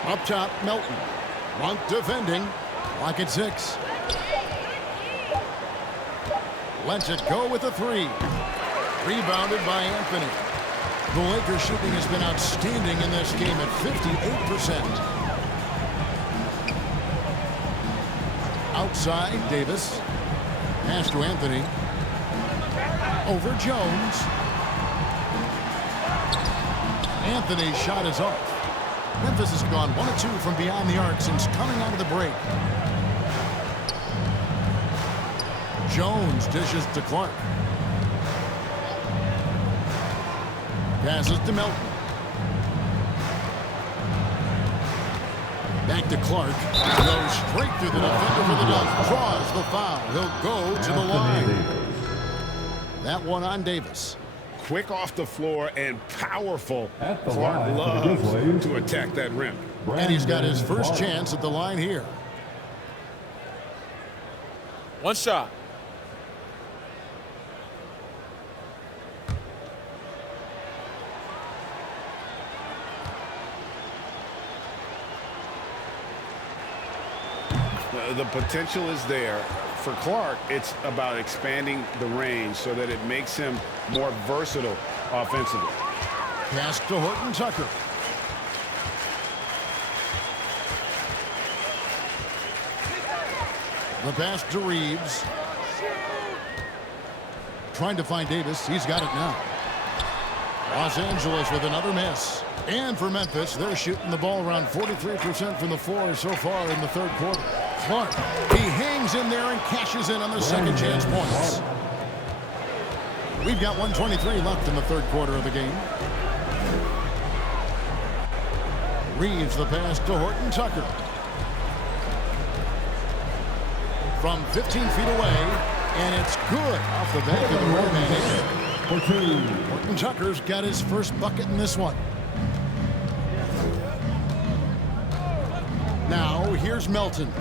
Up top, Melton. Monk defending. Lock at 6. Lets it go with a 3. Rebounded by Anthony. The Lakers shooting has been outstanding in this game at 58%. Outside, Davis. Pass to Anthony. Over Jones. Anthony's shot is off. Memphis has gone 1 of 2 from beyond the arc since coming out of the break. Jones dishes to Clark. Passes to Melton. Back to Clark. Goes straight through the defender for the dunk. Draws the foul. He'll go to the line. That one on Davis. Quick off the floor and powerful. Clark loves to attack that rim. And he's got his first chance at the line here. One shot. The potential is there. For Clark, it's about expanding the range so that it makes him more versatile offensively. Pass to Horton Tucker. The pass to Reeves. Trying to find Davis. He's got it now. Los Angeles with another miss. And for Memphis, they're shooting the ball around 43% from the floor so far in the third quarter. Clark, he hangs in there and cashes in on the second chance points. We've got 1:23 left in the third quarter of the game. Reeves the pass to Horton Tucker. From 15 feet away, and it's good off the back of the rim. Horton Tucker's got his first bucket in this one. Now here's Melton.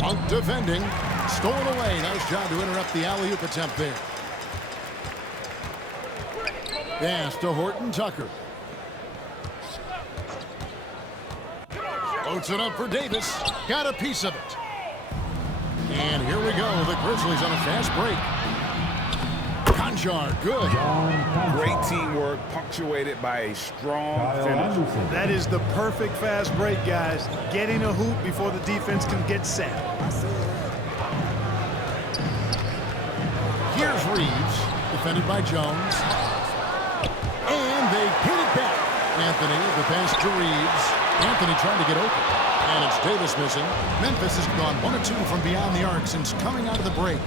Monk defending. Stolen away. Nice job to interrupt the alley-oop attempt there. Pass to Horton Tucker. Floats it up for Davis. Got a piece of it. And here we go. The Grizzlies on a fast break. Conjar, good. Great teamwork, punctuated by a strong finish. That is the perfect fast break, guys. Getting a hoop before the defense can get set. Here's Reeves, defended by Jones. And they hit it back. Anthony, the pass to Reeves. Anthony trying to get open. And it's Davis missing. Memphis has gone 1 of 2 from beyond the arc since coming out of the break.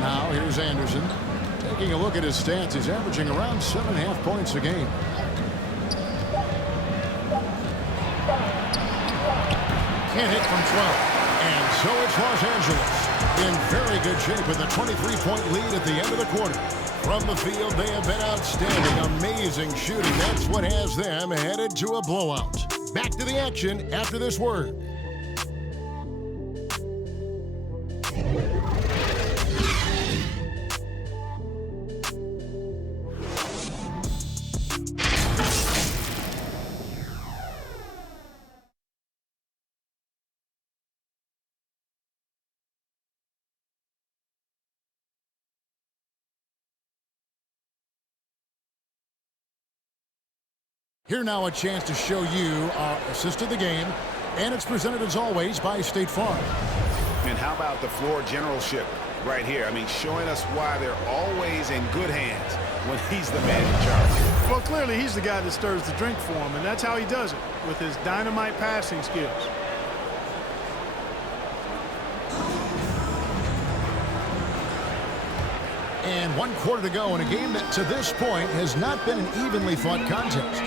Now here's Anderson. Taking a look at his stats, he's averaging around 7.5 points a game. Can't hit from 12. And so it's Los Angeles in very good shape with a 23-point lead at the end of the quarter. From the field, they have been outstanding. Amazing shooting. That's what has them headed to a blowout. Back to the action after this word. Here now a chance to show you our assist of the game, and it's presented as always by State Farm. And how about the floor generalship right here? I mean, showing us why they're always in good hands when he's the man in charge. Well, clearly he's the guy that stirs the drink for him, and that's how he does it, with his dynamite passing skills. And 1 quarter to go in a game that to this point has not been an evenly fought contest.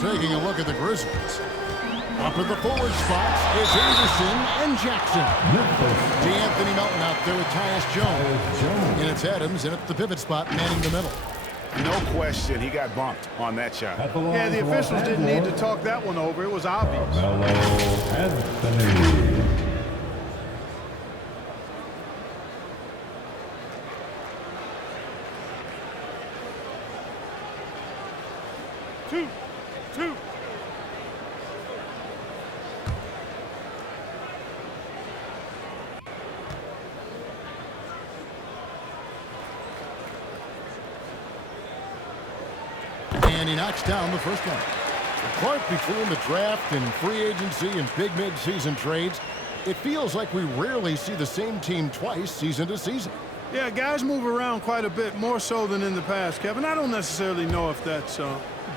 Taking a look at the Grizzlies. Up at the forward spots, it's Anderson and Jackson. DeAnthony Melton out there with Tyus Jones. And it's Adams in at the pivot spot, manning the middle. No question, he got bumped on that shot. Yeah, the officials didn't need to talk that one over. It was obvious. Anthony. 2-2. And he knocks down the first one. Apart between the draft and free agency and big mid-season trades, it feels like we rarely see the same team twice season to season. Yeah, guys move around quite a bit, more so than in the past, Kevin. I don't necessarily know if that's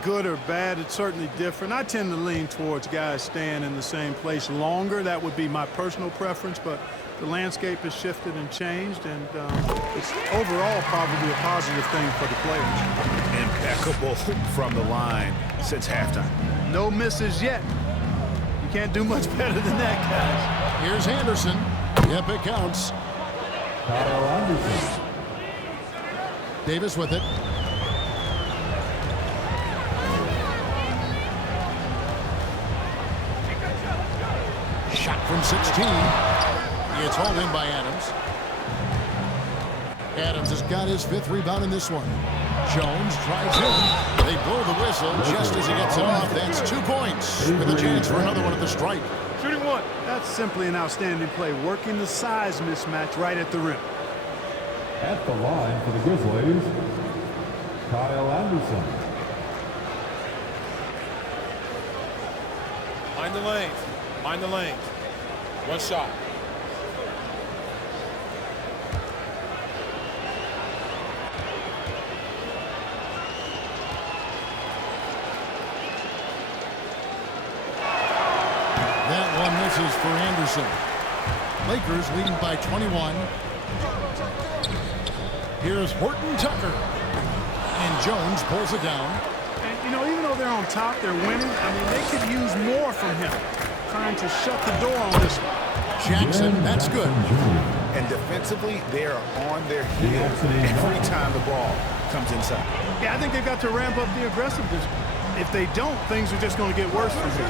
good or bad. It's certainly different. I tend to lean towards guys staying in the same place longer. That would be my personal preference, but the landscape has shifted and changed, and it's overall probably a positive thing for the players. Impeccable from the line since halftime. No misses yet. You can't do much better than that, guys. Here's Anderson. Yep, it counts. Kyle Anderson. Davis with it. Shot from 16. It's hauled in by Adams. Adams has got his 5th rebound in this one. Jones drives in. They blow the whistle just as he gets it off. That's 2 points with a chance for another one at the stripe. Shooting one. That's simply an outstanding play, working the size mismatch right at the rim. At the line for the Grizzlies, Kyle Anderson. Mind the lane. Mind the lane. One shot. That one misses for Anderson. Lakers leading by 21. Here's Horton Tucker. And Jones pulls it down. And, you know, even though they're on top, they're winning. I mean, they could use more from him. Trying to shut the door on this one. Jackson, that's good. And defensively, they are on their heels every time the ball comes inside. Yeah, I think they've got to ramp up the aggressiveness. If they don't, things are just going to get worse from here.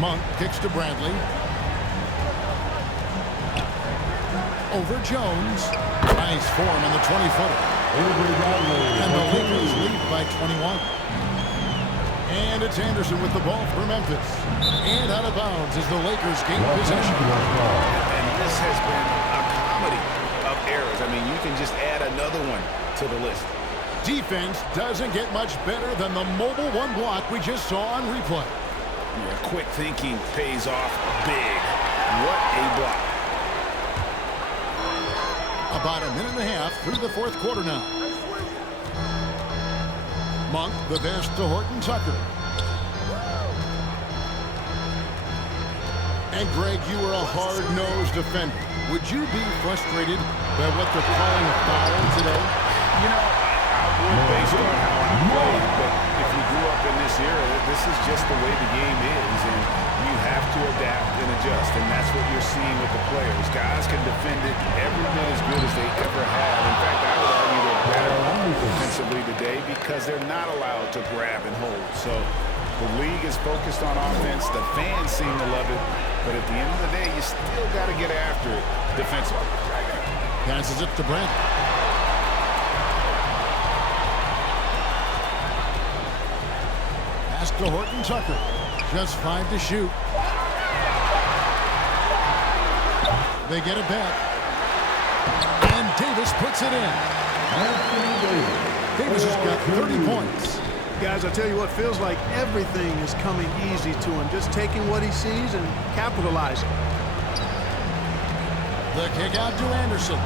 Monk kicks to Bradley. Over Jones. Nice form on the 20-footer. And the Lakers lead by 21. And it's Anderson with the ball for Memphis. And out of bounds as the Lakers gain possession. And this has been a comedy of errors. I mean, you can just add another one to the list. Defense doesn't get much better than the mobile one block we just saw on replay. Yeah, quick thinking pays off big. What a block. About a minute and a half through the 4th quarter now. Monk, the pass to Horton Tucker. And Greg, you were a hard-nosed defender. Would you be frustrated by what they're calling a foul today? You know, I would based on how I played, but if you grew up in this era, this is just the way the game is, and you have to adapt and adjust, and that's what you're seeing with the players. Guys can defend it every bit as good as they ever have. In fact, I would argue they're better defensively today because they're not allowed to grab and hold. So the league is focused on offense. The fans seem to love it, but at the end of the day, you still got to get after it defensively. Passes it to Brent. Pass to Horton Tucker. Just 5 to shoot. They get it back. And Davis puts it in. Davis has got 30 points. Guys, I tell you what, feels like everything is coming easy to him. Just taking what he sees and capitalizing. The kick out to Anderson.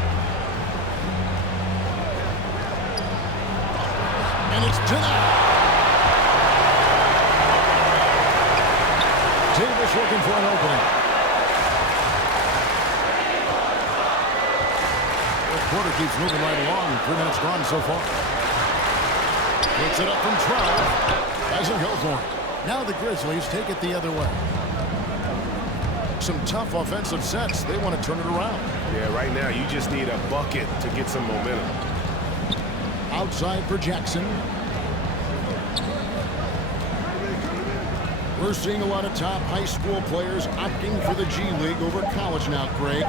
And it's denied. Davis looking for an opening. The quarter keeps moving right along. 3 minutes gone so far. Puts it up from 12. Doesn't go for it. Now the Grizzlies take it the other way. Some tough offensive sets. They want to turn it around. Yeah, right now you just need a bucket to get some momentum. Outside for Jackson. We're seeing a lot of top high school players opting for the G League over college now, Craig.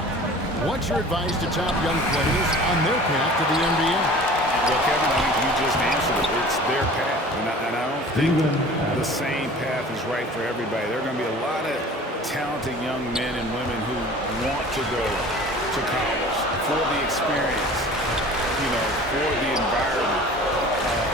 What's your advice to top young players on their path to the NBA? Well, Kevin, I think you just answered it. It's their path. And I don't think the same path is right for everybody. There are going to be a lot of talented young men and women who want to go to college for the experience, you know, for the environment,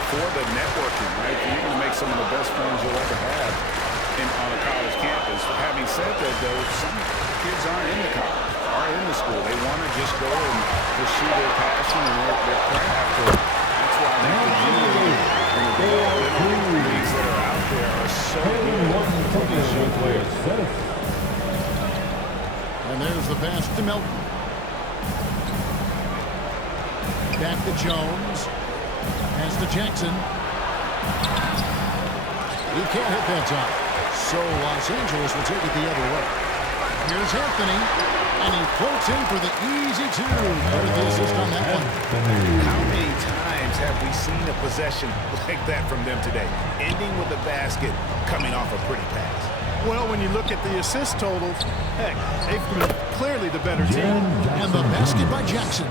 for the networking, right? You're going to make some of the best friends you'll ever have on a college campus. Having said that, though, some kids aren't in the college, aren't in the school. They want to just go and pursue their passion and their craft. And that's why I think the G League and the developmental leagues that are out there are so good for these young players. And there's the pass to Melton. Back to Jones. Pass to Jackson. He can't hit that time. So Los Angeles will take it the other way. Here's Anthony. And he floats in for the easy 2. There's the assist on that one. How many times have we seen a possession like that from them today? Ending with a basket, coming off a pretty pass. Well, when you look at the assist totals, heck, they've been clearly the better team. And the basket by Jackson.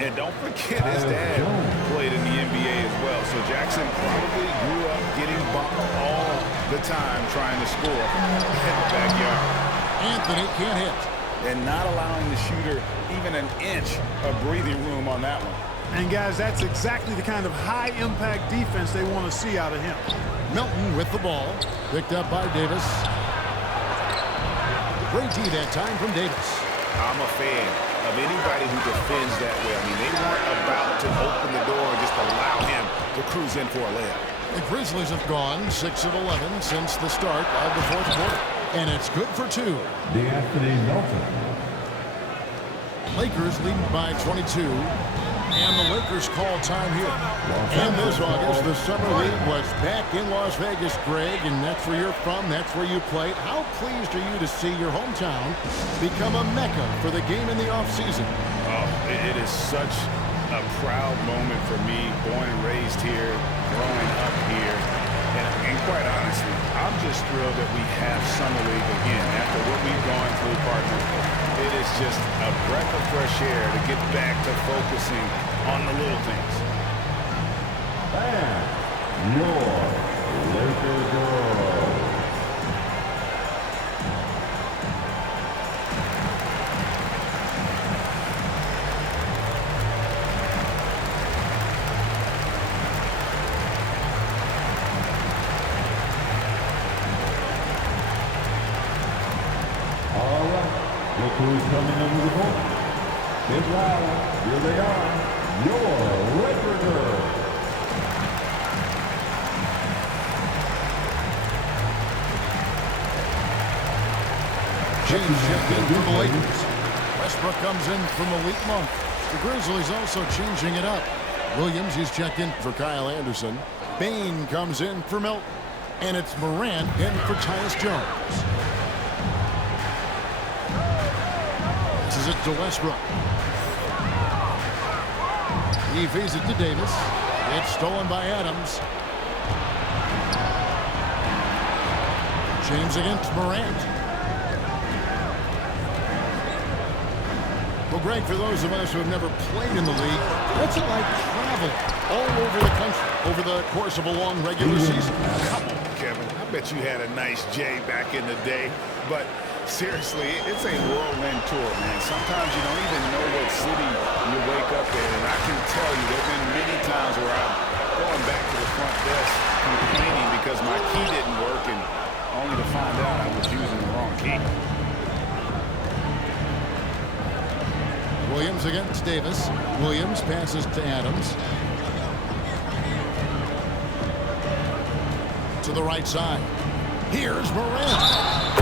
And don't forget, his dad played in the NBA as well. So Jackson probably grew up getting bumped all the time trying to score in the backyard. Anthony can't hit. And not allowing the shooter even an inch of breathing room on that one. And, guys, that's exactly the kind of high-impact defense they want to see out of him. Melton with the ball. Picked up by Davis. Great D that time from Davis. I'm a fan of anybody who defends that way. I mean, they weren't about to open the door and just allow him to cruise in for a layup. The Grizzlies have gone 6 of 11 since the start of the 4th quarter. And it's good for 2. Anthony Melton. Lakers leading by 22. And the Lakers call time here. And this August, the Summer League was back in Las Vegas, Greg, and that's where you're from, that's where you played. How pleased are you to see your hometown become a mecca for the game in the offseason? Oh, it is such a proud moment for me, born and raised here, growing up here. And quite honestly, I'm just thrilled that we have Summer League again. After what we've gone through, partner, it is just a breath of fresh air to get back to focusing on the little things. And your Laker girl. Look who's coming under the ball. Get loud. Here they are. Your Laker girl. James checked in for the Lakers. Westbrook comes in for Malik Monk. The Grizzlies also changing it up. Williams, he's checked in for Kyle Anderson. Bain comes in for Melton. And it's MORANT in for Tyus Jones. This is it to Westbrook. He feeds it to Davis. It's stolen by Adams. James against MORANT. Well, Greg, for those of us who have never played in the league, what's it like traveling all over the country over the course of a long regular season? Come on, Kevin. I bet you had a nice J back in the day. But seriously, it's a whirlwind tour, man. Sometimes you don't even know what city you wake up in. And I can tell you there have been many times where I'm going back to the front desk complaining because my key didn't work, and only to find out I was using the wrong key. Williams against Davis. Williams passes to Adams. To the right side. Here's MORANT.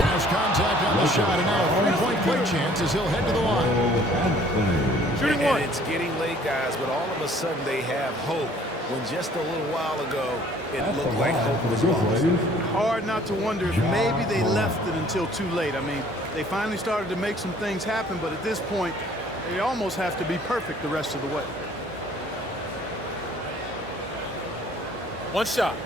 Has contact on the shot, and now a three-point play chance as he'll head to the line. Shooting one. And it's getting late, guys, but all of a sudden they have hope when just a little while ago it looked like hope was lost. Hard not to wonder if maybe they left it until too late. I mean, they finally started to make some things happen, but at this point, they almost have to be perfect the rest of the way. One shot.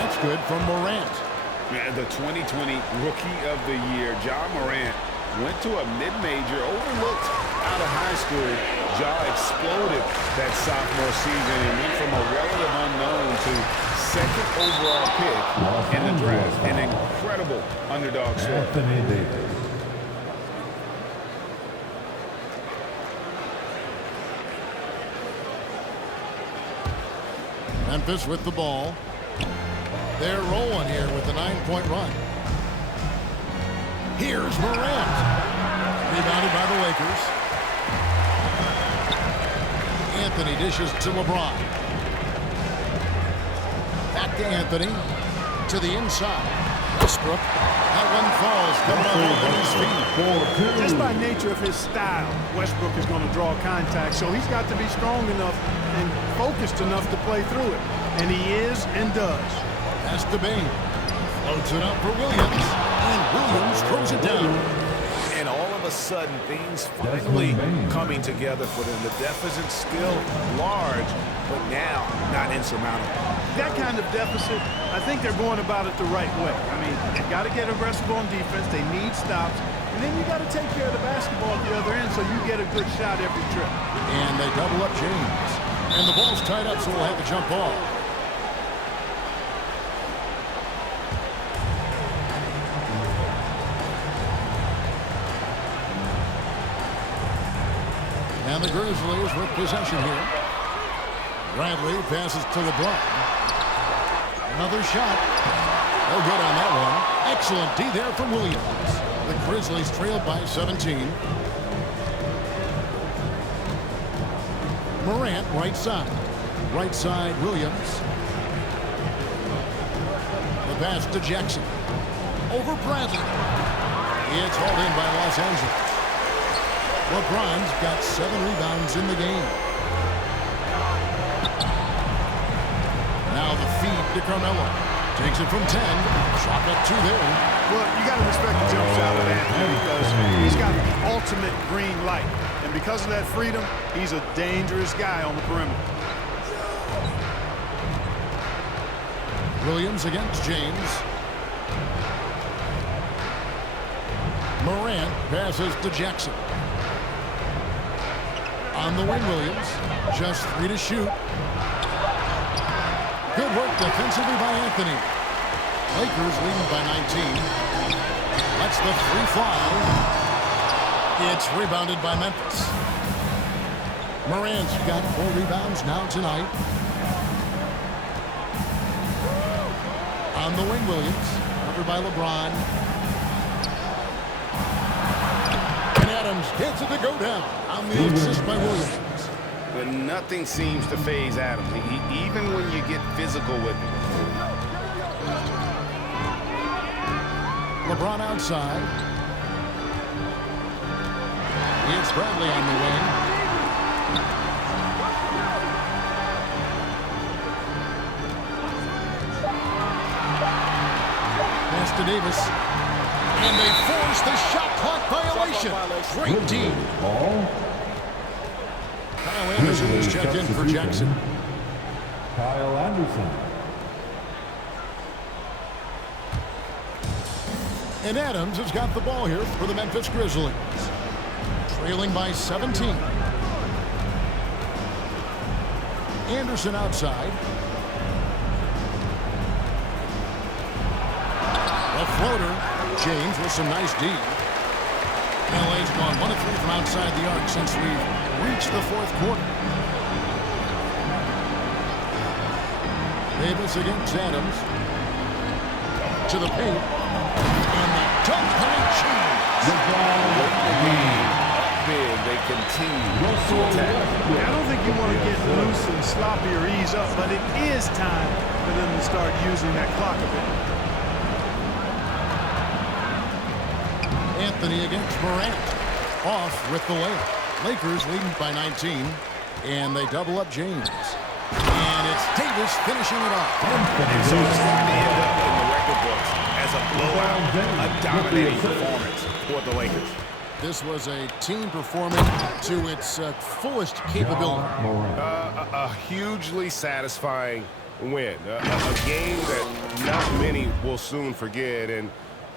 That's good from MORANT. Yeah, the 2020 Rookie of the Year, Ja Morant, went to a mid-major, overlooked out of high school. Ja exploded that sophomore season and went from a relative unknown to second overall pick in the draft. An incredible underdog story. Memphis with the ball. They're rolling here with a 9-point run. Here's MORANT. Rebounded by the Lakers. Anthony dishes to LeBron. Back to Anthony. To the inside. Westbrook. That one falls coming off Anthony's feet. Just by nature of his style, Westbrook is going to draw contact, so he's got to be strong enough and focused enough to play through it. And he is and does. Pass to Bain. Floats it up for Williams. And Williams throws it down. And all of a sudden, things finally coming together for them. The deficit's still large, but now not insurmountable. That kind of deficit, I think they're going about it the right way. I mean, they've got to get aggressive on defense. They need stops. And then you got to take care of the basketball at the other end so you get a good shot every trip. And they double up James. And the ball's tied up, so we'll have to jump ball. And the Grizzlies with possession here. Bradley passes to LeBron. Another shot. No good on that one. Excellent D there from Williams. The Grizzlies trailed by 17. MORANT right side. Right side Williams. The pass to Jackson. Over Bradley. It's hauled in by Los Angeles. LeBron's got 7 rebounds in the game. Now the feed to Carmelo. Takes it from 10. Shot up 2 there. Well, you got to respect the jump shot of Anthony because he's got the ultimate green light. And because of that freedom, he's a dangerous guy on the perimeter. Williams against James. MORANT passes to Jackson. On the wing, Williams. Just 3 to shoot. Good work defensively by Anthony. Lakers leading by 19. That's the free fly. It's rebounded by Memphis. MORANT's got 4 rebounds now tonight. On the wing, Williams. Covered by LeBron. And Adams gets it to go down on the assist by Williams. But nothing seems to faze Adams, even when you get physical with him. LeBron outside. It's Bradley on the wing. Pass to Davis. And they force the shot clock violation. Great D. Kyle Anderson is checked in for Jackson. Kyle Anderson. And Adams has got the ball here for the Memphis Grizzlies. Trailing by 17. Anderson outside. A floater. James with some nice D. LA's gone 1 of 3 from outside the arc since we've reached the fourth quarter. Davis against Adams. To the paint. And the dunk by James. Big, they continue to attack. I don't think you want to get loose and sloppy or ease up, but it is time for them to start using that clock a bit. Anthony against MORANT. Off with the layup. Lakers leading by 19. And they double up James. And it's Davis finishing it off. So it's going to end up in the record books as a blowout, a dominating performance for the Lakers. This was a team performing to its fullest capability. A hugely satisfying win. A game that not many will soon forget. And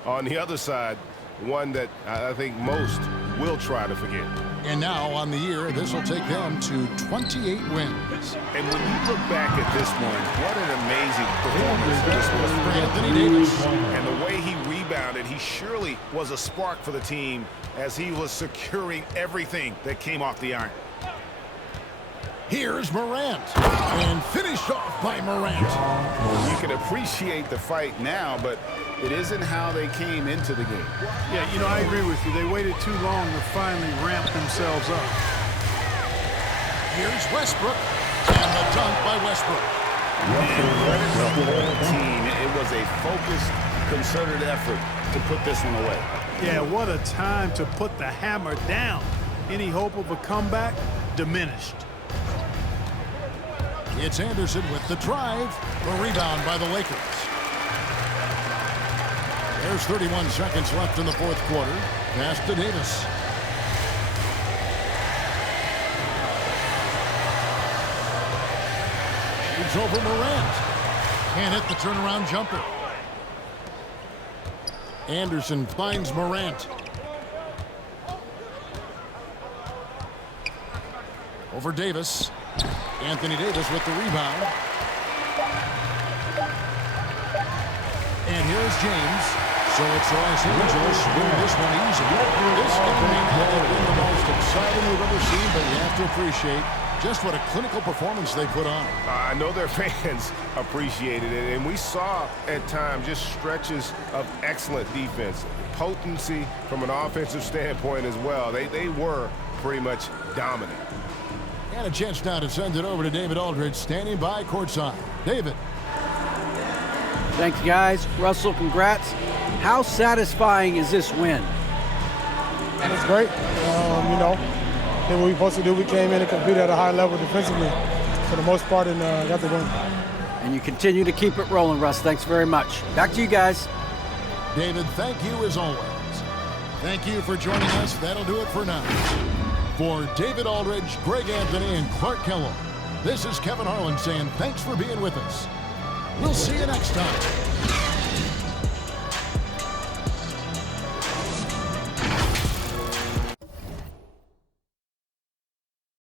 on the other side, one that I think most will try to forget. And now on the year, this will take them to 28 wins. And when you look back at this one, what an amazing performance this was for Anthony Davis. And the way he rebounded, he surely was a spark for the team as he was securing everything that came off the iron. Here's MORANT. And finished off by MORANT. You can appreciate the fight now, but it isn't how they came into the game. Yeah, you know, I agree with you. They waited too long to finally ramp themselves up. Here's Westbrook. And the dunk by Westbrook. Credit the whole team. It was a focused, concerted effort to put this one away. Yeah, what a time to put the hammer down. Any hope of a comeback diminished. It's Anderson with the drive. The rebound by the Lakers. There's 31 seconds left in the fourth quarter. Pass to Davis. Shoots over MORANT. Can't hit the turnaround jumper. Anderson finds MORANT. Over Davis. Anthony Davis with the rebound. And here's James. So it's Los Angeles win this one easy. This game may not have been the most exciting we've ever seen, but you have to appreciate just what a clinical performance they put on. I know their fans appreciated it, and we saw at times just stretches of excellent defense. Potency from an offensive standpoint as well. They were pretty much dominant. And a chance now to send it over to David Aldridge, standing by courtside. David. Thanks, guys. Russell, congrats. How satisfying is this win? It's great. You know, did what we were supposed to do. We came in and competed at a high level defensively for the most part and got the win. And you continue to keep it rolling, Russ. Thanks very much. Back to you guys. David, thank you as always. Thank you for joining us. That'll do it for now. For David Aldridge, Greg Anthony, and Clark Kellogg, this is Kevin Harlan saying thanks for being with us. We'll see you next time.